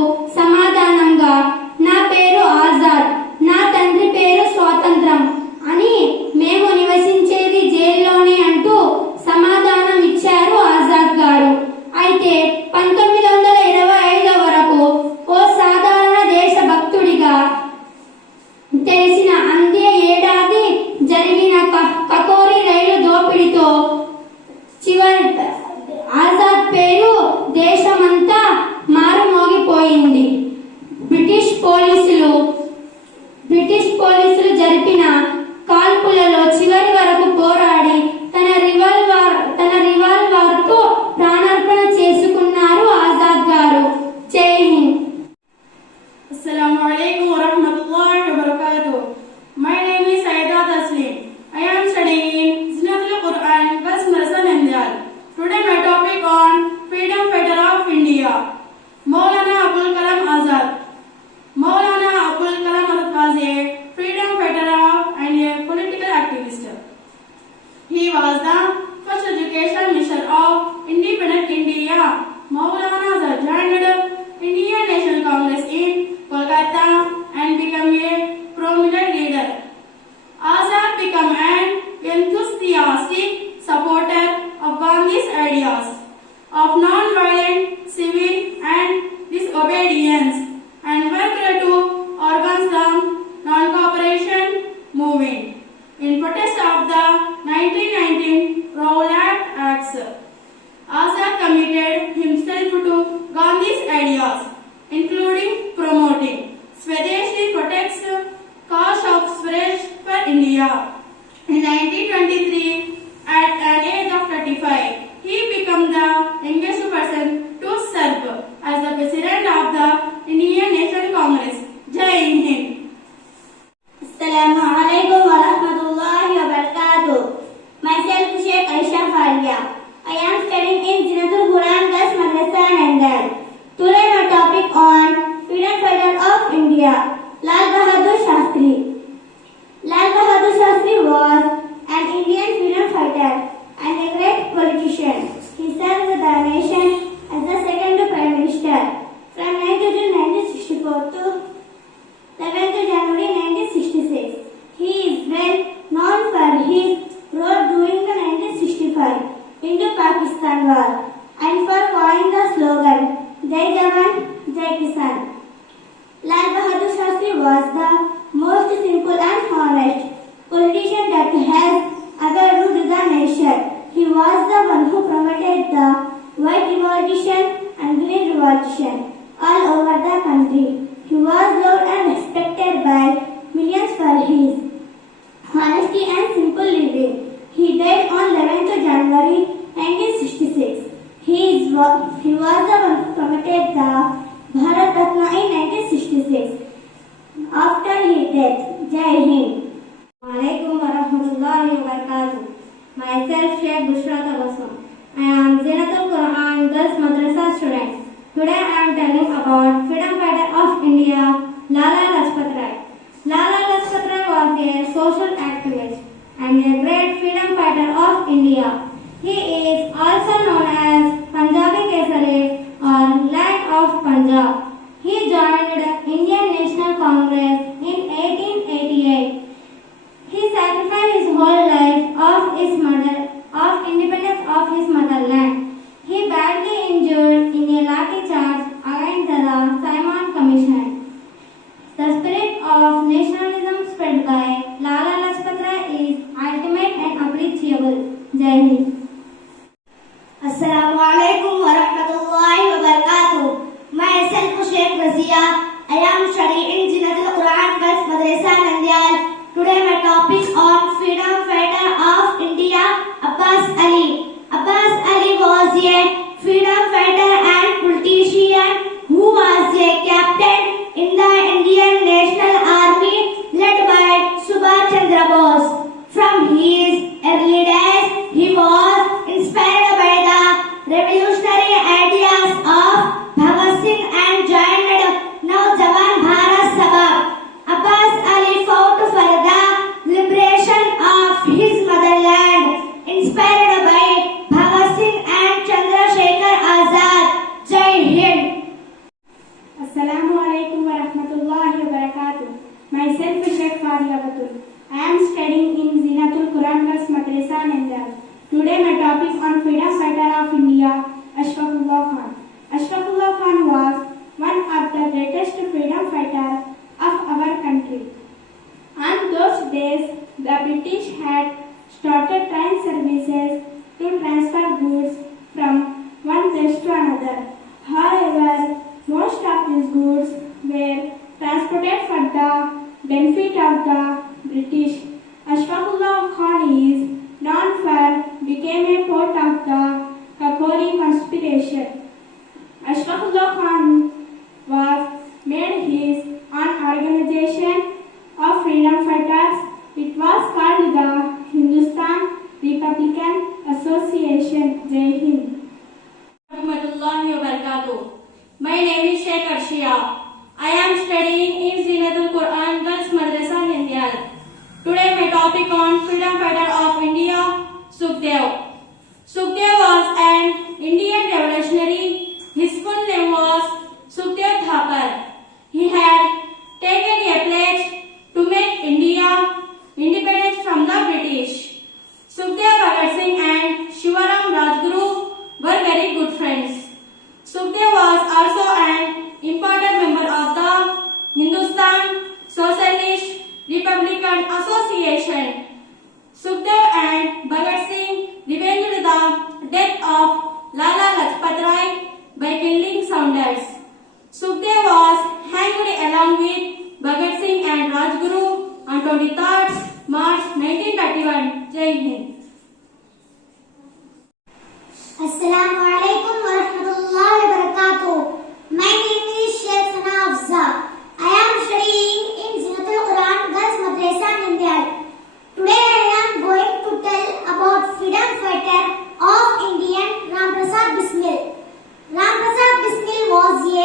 Today my topic on freedom fighter of India, Lal Bahadur Shastri. Lal Bahadur Shastri was an Indian freedom fighter and a great politician. He served the nation as the second Prime Minister from 9th June 1964 to 11th January 1966. He is well known for his role during the 1965 Indo-Pakistan War and for coining the slogan Jai Jawan, Jai Kisan. Lal Bahadur Shastri was the most simple and honest politician that has ever ruled the nation. He was the one who promoted the White Revolution and Green Revolution all over the country. He was loved and respected by millions for his honesty and simple living. He died on 11th January 1966. He was the one who promoted the Bharat Ratna in 1966. After his death, Jai Hind. Assalamualaikum warahmatullahi wabarakatuh. Myself Sheikh Bushra Tabassum. I am Zinatul Quran Girls Madrasa student. Today I am telling about freedom fighter of India, Lala Lajpat Rai. Lala Lajpat Rai was a social activist and a great freedom fighter of India. He is also known as Punjabi Kesari or Land of Punjab. He joined Indian National Congress in 1888. He sacrificed his whole life of independence of his motherland. He badly injured in a lathi charge against the Simon Commission. The spirit of nationalism spread by Lala Lajpat Rai is ultimate and appreciable. Jai Hind. Assalamualaikum warahmatullahi wabarakatuh. Myself Sheikh Razia. I am studying in Zinatul Quran Girls Madrasa Nandyal. Today my topic on freedom fighter of India, Abbas Ali. Abbas Ali was a freedom fighter and politician who was a captain in the Indian National Army led by Subhash Chandra Bose. From his early days, he was inspired by the revolutionary ideas of Bhagat Singh and joined Naujawan Bharat Sabha. Abbas Ali fought for the liberation of his motherland, inspired by Bhagat Singh and Chandrasekhar Azad. Jai Hind. Assalamualaikum warahmatullahi wabarakatuh. Myself Sheikh Faria Batul. I am studying in Zinatul Quran Girls Madrasa Nandyal. Today my topic on freedom fighter of India, Ashfaqullah Khan. Ashfaqullah Khan was one of the greatest freedom fighters of our country. On those days, the British had started train services to transfer goods from one place to another. However, most of these goods were transported for the benefit of the British. Ashfaqullah Khan is known for became a part of the Kakori conspiration. Ashfaqullah Khan was made his own organization of freedom fighters. It was called the Hindustan Republican Association. Jai Hind. Warahmatullahi wabarakatuh. My name is Sheikh Arshia. I am studying in Zinatul Quran Girls Madrasa Nandyal. Today my topic on freedom fighter of India, Sukhdev. Sukhdev was an Indian revolutionary. His full name was Sukhdev Thapar. He had taken a pledge to make India independent from the British. Sukhdev Bhagat Singh and Shivaram Rajguru were very good friends. Sukhdev was also an important member of the Hindustan Socialist Republican Association. Sukhdev and Bhagat Singh revenged the death of Lala Lajpat Rai by killing Saunders. Sukhdev was hanged along with Bhagat Singh and Rajguru on 23rd March 1931. Jai Hind. Assalamualaikum warahmatullahi wabarakatuh. My name is Sheikh Sana Afza. I am studying in Zinatul Quran Girls Madrasa Nandyal. Today I am going to tell about freedom fighter of Indian Ram Prasad Bismil. Ram Prasad Bismil was a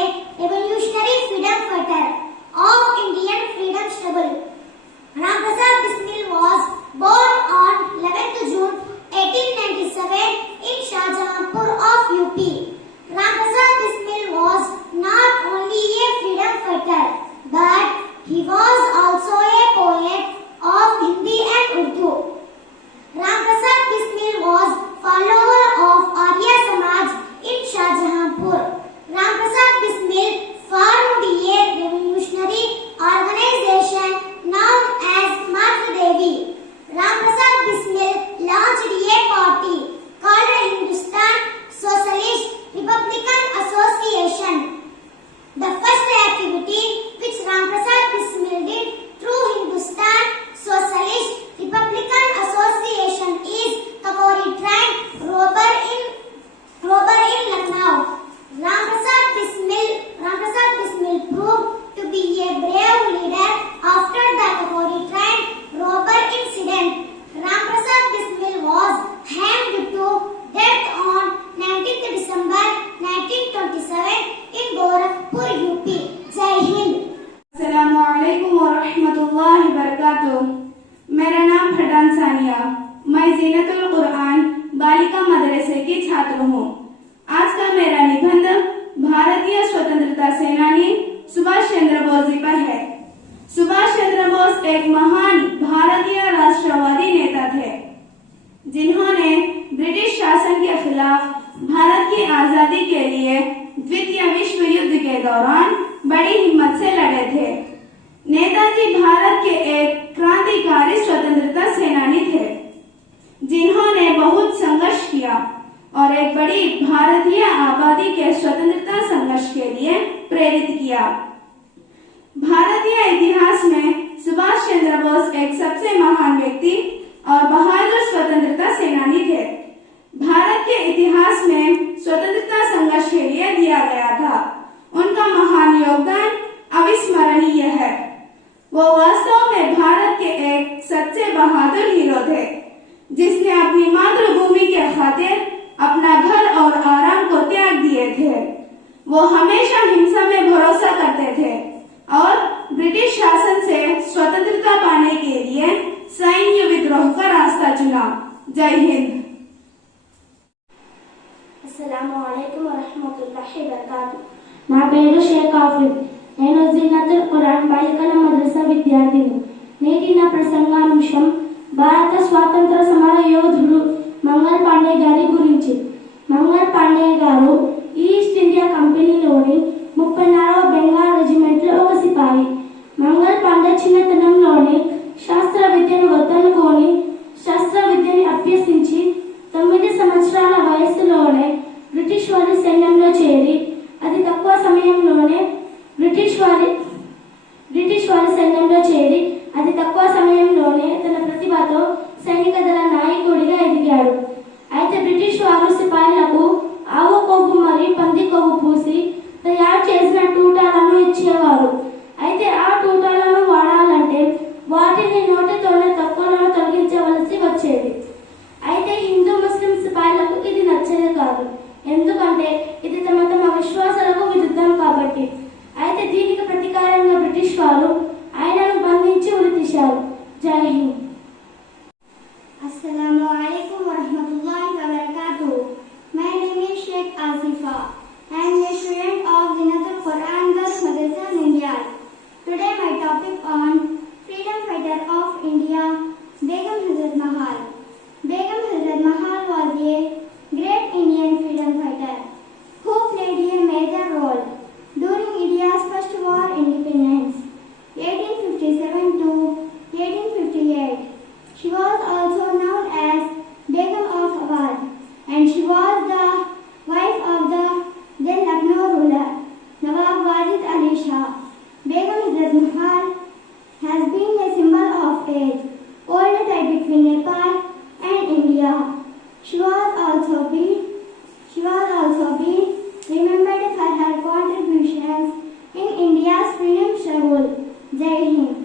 सेनानी सुभाष चंद्र बोस जी पर है। सुभाष चंद्र बोस एक महान भारतीय राष्ट्रवादी नेता थे जिन्होंने British शासन के खिलाफ भारत की आजादी के लिए द्वितीय विश्व युद्ध के दौरान बड़ी हिम्मत से लड़े थे। नेताजी भारत के एक क्रांतिकारी स्वतंत्रता सेनानी थे जिन्होंने बहुत संघर्ष किया और एक बड़ी भारतीय आबादी के स्वतंत्रता संघर्ष के लिए प्रेरित किया। भारतीय इतिहास में सुभाष चंद्र बोस एक सबसे महान व्यक्ति और बहादुर स्वतंत्रता सेनानी थे। भारत के इतिहास में स्वतंत्रता संघर्ष के लिए दिया गया था। उनका महान योगदान अविस्मरणीय है। वो वास्तव में भारत के एक सच्चे बहादुर हीरो थे जिसने अपनी मातृभूमि के खातिर अपना घर और आराम को त्याग दिए थे। वो हमेशा हिंसा में भरोसा करते थे और ब्रिटिश शासन से स्वतंत्रता पाने के लिए सैन्य विद्रोह का रास्ता चुना। जय हिंद। अस्सलामुअलैकुम वरहमतुल्लाहि वबरकातुहू। నా పేరు షేక్ ఆఫిద్. నేను జీనతుల్ ఖురాన్ బాలికల మద్రసా విద్యార్థిని. నేటి నా ప్రసంగాంశం భారత స్వాతంత్ర సమర యోధుడు మంగల్ పాండే గారి గురించి. మంగల్ పాండే గారు ఈస్ట్ ఇండియా కంపెనీలోని 34వ బెంగాల్ రెజిమెంట్లో ఒక సిపాయి. మంగల్ పాండే చిన్నతనంలోనే శాస్త్ర విద్యను వద్దనుకొని శాస్త్ర విద్యని అభ్యసించి 9 సంవత్సరాల వయసులోనే బ్రిటిష్ వారి సైన్యంలో చేరి అతి తక్కువ సమయంలోనే తన ప్రతిభతో సైనిక దళ నాయకుడిగా ఎదిగాడు. అయితే బ్రిటిష్ వారు సిపాయిలకు ఆవు కొవ్వు మరియు పంది కొవ్వు పూసి తయారు చేసిన టూటాలను ఇచ్చేవారు. అయితే ఆ టూటాలను వాడాలంటే వాటిని నోటితోనే తక్కువలను తొలగించవలసి వచ్చేది. అయితే హిందూ ముస్లిం సిపాయిలకు ఇది నచ్చేది కాదు, ఎందుకంటే ఇది తమ విశ్వాసాలకు విరుద్ధం కాబట్టి. అయితే దీనికి ప్రతీకారంగా బ్రిటిష్ వారు ఆయనను బంధించి ఉరితీశారు. జై Hind. Assalamu alaikum wa rahmatullahi wa barakatuh. My name is Sheikh Asifa. I am a student of Zinatul Quran Girls Madrasa India. Today my topic on freedom fighter of India, Begum Hazrat Mahal. Begum Hazrat Mahal was a great Indian freedom fighter who played a major role during India's first war independence, 1857 to 1858. She was also known as Begum of Awadh, and she was the wife of the then Lucknow ruler, Nawab Wajid Ali Shah. Begum Hazrat Mahal has been a symbol of age, old tie between Nepal and India. She was also been remembered for her contributions in India's freedom struggle. Jai Hind.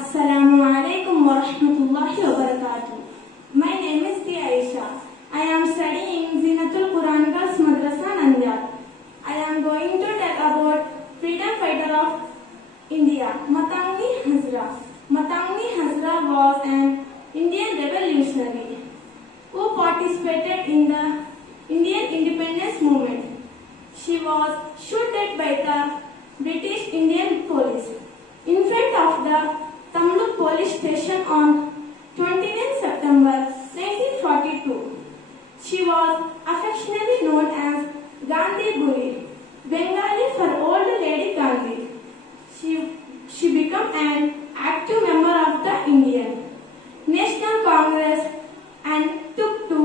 Assalamu alaikum wa rahmatullahi wa barakatuh. My name is T. Aisha. I am studying Zinatul Quran Girls Madrasa Nandyal. I am going to tell about freedom fighter of India, Matangi Hazra. Matangi Hazra was an Indian revolutionary who participated in the Indian independence movement. She was shot dead by the British Indian police in front of the Tamluk police station on 29 September 1942. She was affectionately known as Gandhi Buri, Bengali for Old Lady Gandhi. She became an active member of the Indian National Congress and took to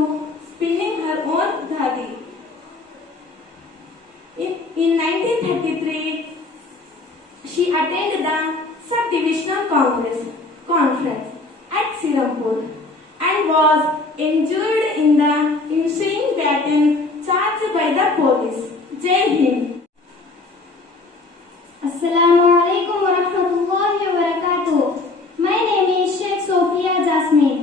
spinning her own dhati. In 1933, she attended the Sub-Divisional Conference at Sirampur and was injured in the ensuing battle charged by the police. Jai Hind. Assalamu alaikum wa rahmatullahi wa barakatuh. My name is Sheikh Sophia Jasmine.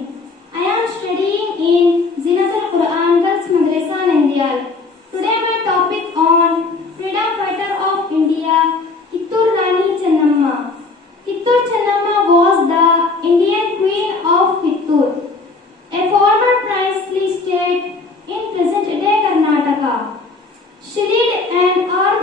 I am studying in Zinatul Quran Girls Madrasa Nandyal. Today my topic on freedom fighter of India, Kittur Rani Chennamma. Kittur Chennamma was the Indian Queen of Kittur, a former princely state in present-day Karnataka. She led an army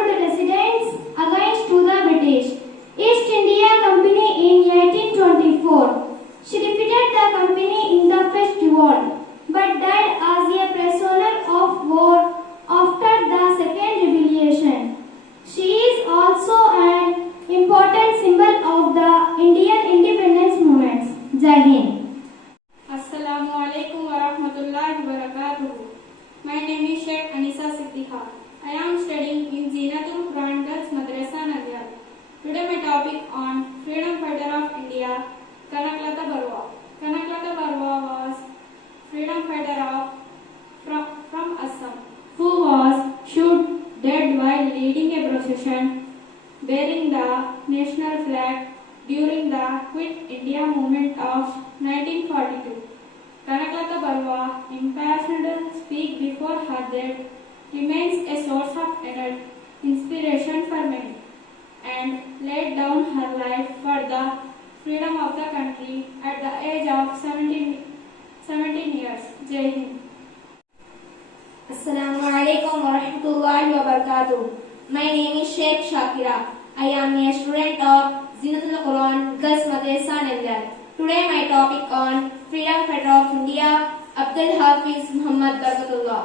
dead while leading a procession bearing the national flag during the Quit India movement of 1942. Kanaklata Barwa, impassioned speak before her death, remains a source of inspiration for many, and laid down her life for the freedom of the country at the age of 17 years. Jai Hind. Assalamu alaikum wa rahmatullahi wa barakatuh. My name is Sheikh Shakira. I am a student of Zinatul Quran Girls Madrasa Nandyal. Today my topic on Freedom Fighter of India, Abdul Hafiz Muhammad Barakatullah.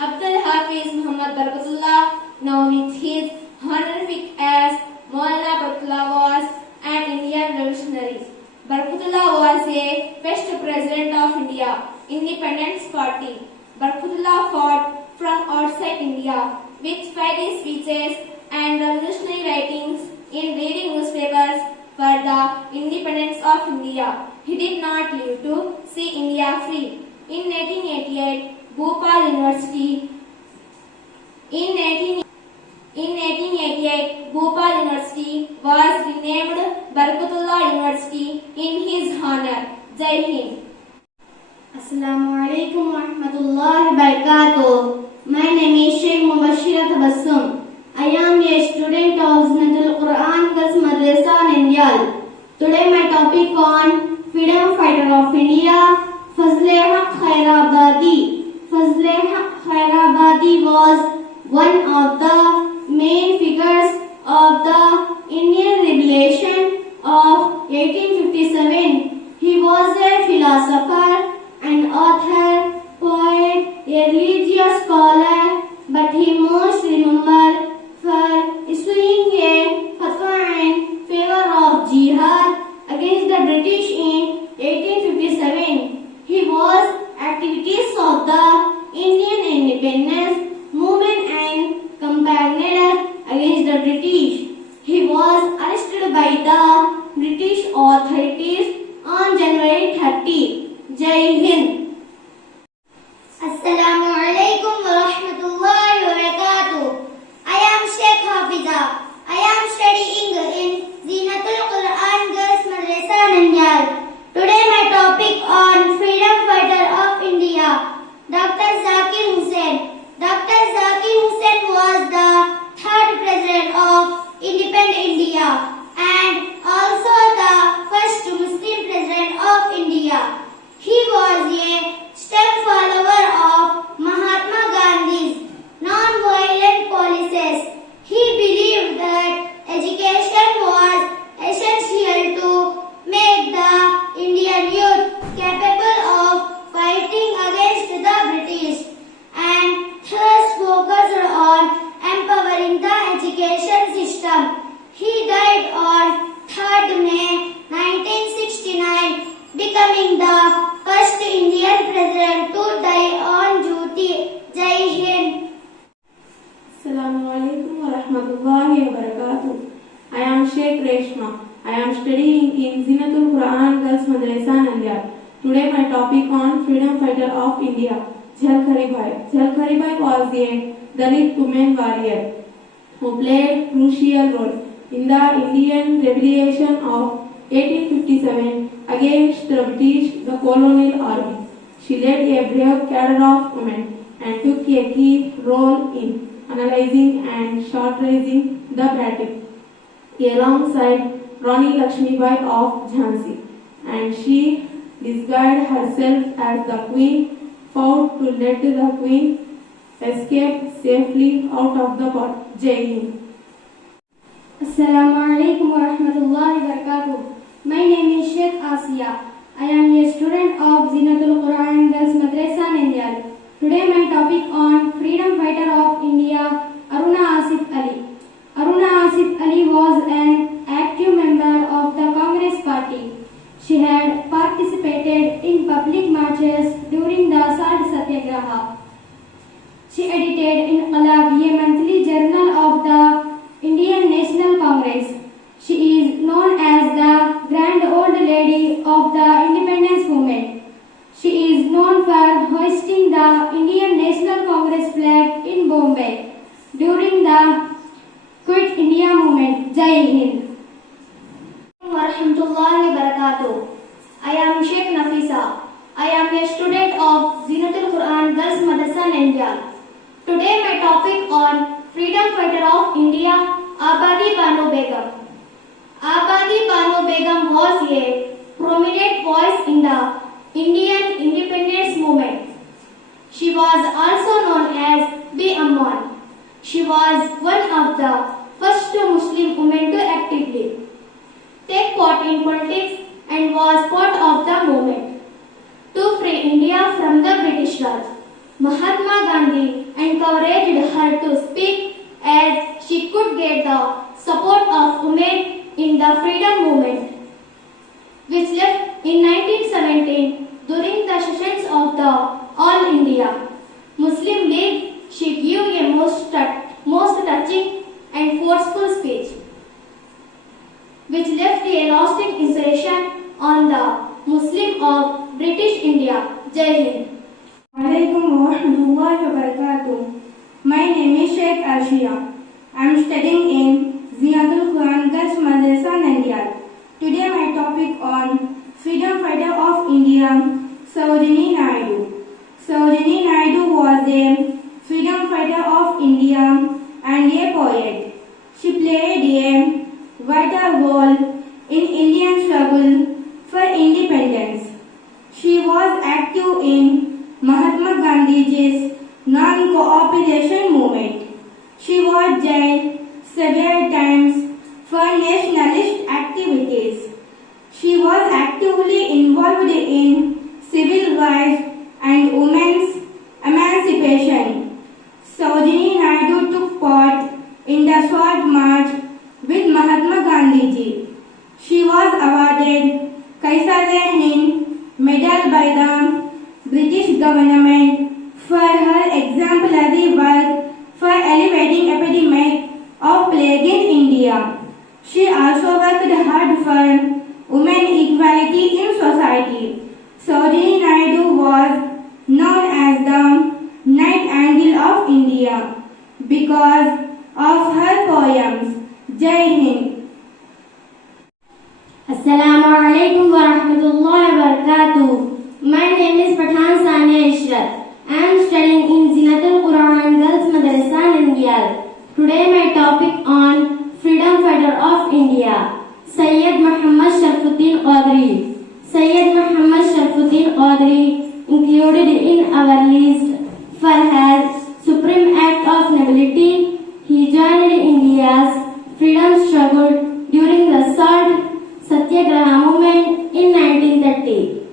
Abdul Hafiz Muhammad Barakatullah, known with his honorific as Maulana Barakatullah, was an Indian revolutionary. Barakatullah was a first president of India Independence Party. Barakatullah fought from outside India with fiery speeches and revolutionary writings in reading newspapers for the independence of India. He did not live to see India free. In 1888, Bhopal University was renamed Barakatullah University in his honor. Jai Hind. Assalamu alaikum wa rahmatullahi wa barakatuh. My name is Sheikh Mubashira Tabassum. I am a student of Zinatul Quran Girls Madrasa Nandyal. Today my topic on Freedom Fighter of India, Fazle Haq Khairabadi. Fazle Haq Khairabadi was one of the main figures of the Indian Revolution of 1857. He was a philosopher and author, poet, a religious scholar, but he most remembered for issuing a fatwa in favor of jihad against the British in 1857. He was activities of the Indian independence movement and campaigned against the British. He was arrested by the British authorities on January 30. Jai Hind. Assalamu alaikum wa rahmatullahi wa barakatuh. I am Sheikh Hafiza. I am studying in Zinatul Quran Girls Madrasa Nandyal. Today my topic on Freedom Fighter of India, Dr. Zakir Hussain. Dr. Zakir Hussain was the third president of independent India and also the first Muslim president of India. He was a step follower of Mahatma Gandhi's non-violent policies. He believed that education was essential to make the Indian youth capable of fighting against the British and thus focused on empowering the education system. He died on 3rd May 1969, becoming the first Indian president to die on duty. Jai Hind. Assalamu alaikum wa rahmatullahi wa barakatuh. I am Sheikh Reshma. I am studying in Zinatul Quran Girls Madrasa Nandyal. Today my topic on Freedom Fighter of India, Jhalkari Bai. Jhalkari Bai was a Dalit woman warrior who played crucial role in the Indian Revolution of 1857 against the British, the colonial army. She led a brave cadre of women and took a key role in analyzing and strategizing the battle alongside Rani Lakshmibai of Jhansi, and she disguised herself as the queen, fought to let the queen escape safely out of the court. Jai Hind. Assalamu alaikum wa rahmatullahi wa barakatuh. My name is Sheikh Asiya. I am a student of Zinatul Quran Girls Madrasa Nandyal. Today my topic on Freedom Fighter of India, Aruna Asif Ali. Aruna Asif Ali was an active member of the Congress Party. She had participated in public marches during the Salt Satyagraha. She edited Inqilab, a monthly journal of the Indian National Congress. She is known as the Grand Old Lady of the Independence Movement. She is known for hoisting the Indian National Congress flag in Bombay during the Quit India movement. Jai Hind. Warahmatullahi wabarakatuh. I am Sheikh Nafisa. I am a student of Zinatul Quran Girls Madrasa Nandyal. Today my topic on freedom fighter of India, Abadi Banu Begum. Abadi Banu Begum was a prominent voice in the Indian independence movement. She was also known as Bi Amman. She was one of the first Muslim women to actively take part in politics and was part of the movement to free India from the British Raj. Mahatma Gandhi encouraged her to speak as she could get the support of women in the freedom movement, which left in 1917 during the sessions of the All India Muslim League. She gave a most touching and forceful speech, which left a lasting impression on the Muslim of British India. Jai Hind. Alaikum warahmatullahi wabarakatuh. My name is Sheikh Arshia. I am studying in Zinatul Quran Girls Madrasa Nandyal. Today my topic on freedom fighter of India, Sarojini Naidu. Sarojini Naidu was a freedom fighter of India and a poet. She played a vital role in Indian struggle for independence. She was active in Mahatma Gandhi's non-cooperation movement. She was jailed several times for nationalist activities. She was actively involved in civil rights and women's emancipation. Sarojini Naidu took part in the Sword March with Mahatma Gandhi. She was awarded Kaisar-e-Hind Medal by the British government for her exemplary work for alleviating epidemic of plague in India. She also worked hard for women equality in society. Sarojini Naidu was known as the Nightingale of India because of her poems. Jai Hind. Assalamu alaikum wa rahmatullahi wa barakatuh. My name is Pathan Sania Ishrat. I am studying in Zinatul Quran Girls Madrasa Nandyal. Today my topic on freedom fighter of India, Sayyid Muhammad Sharafuddin Audhary. Sayyid Muhammad Sharafuddin Audhary included in our list for her supreme act of nobility. He joined India's freedom struggle during the Salt Satyagraha movement in 1930.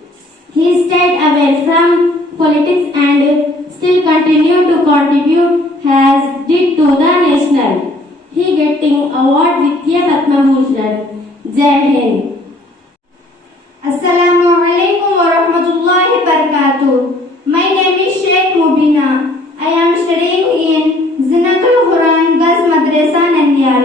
He stayed away from politics and still continued to contribute as did to the national. He getting award with a Padma Bhushan. Jai Hind. Assalamu alaikum wa rahmatullahi wa barakatuh. My name is Sheikh Mubina. I am studying in Zinatul Quran Girls Madrasa Nandyal.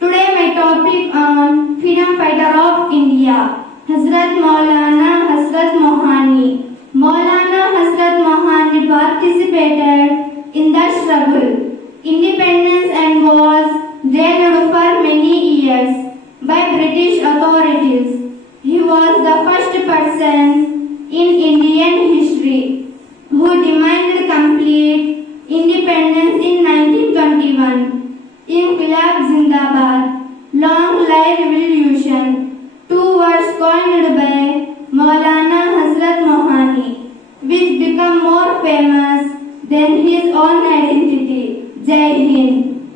Today my topic on freedom fighter of India, Hazrat Maulana Hazrat Mohani. Maulana Hazrat Mohani participated in the struggle, independence and was jailed for many years by British authorities. He was the first person in Indian history who demanded complete independence in 1921. Inqilab Zindabad, Long Life Revolution, two words coined by Maulana Hazrat Mohani, which become more famous than his own identity. Jai Hind.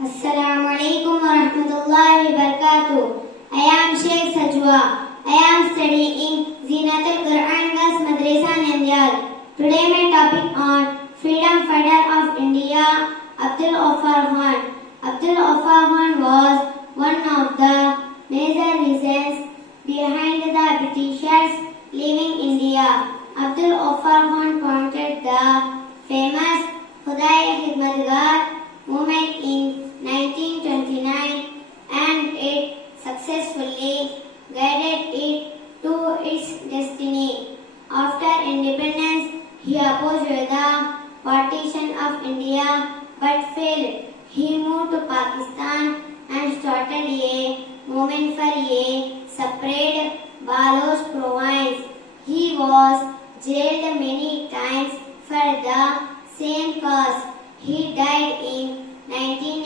Assalamu alaikum wa rahmatullahi wa barakatuh. I am Sheikh Sajwa. I am studying in Zinatul Quran Girls Madrasa Nandyal. Today my topic on freedom fighter of India, Abdul Ghaffar Khan. Abdul Ghaffar Khan was one of the major reasons behind the Britishers leaving India. Abdul Ghaffar Khan founded the famous Khudai Khidmatgar Pakistan and started a movement for a separate Baloch province. He was jailed many times for the same cause. He died in 19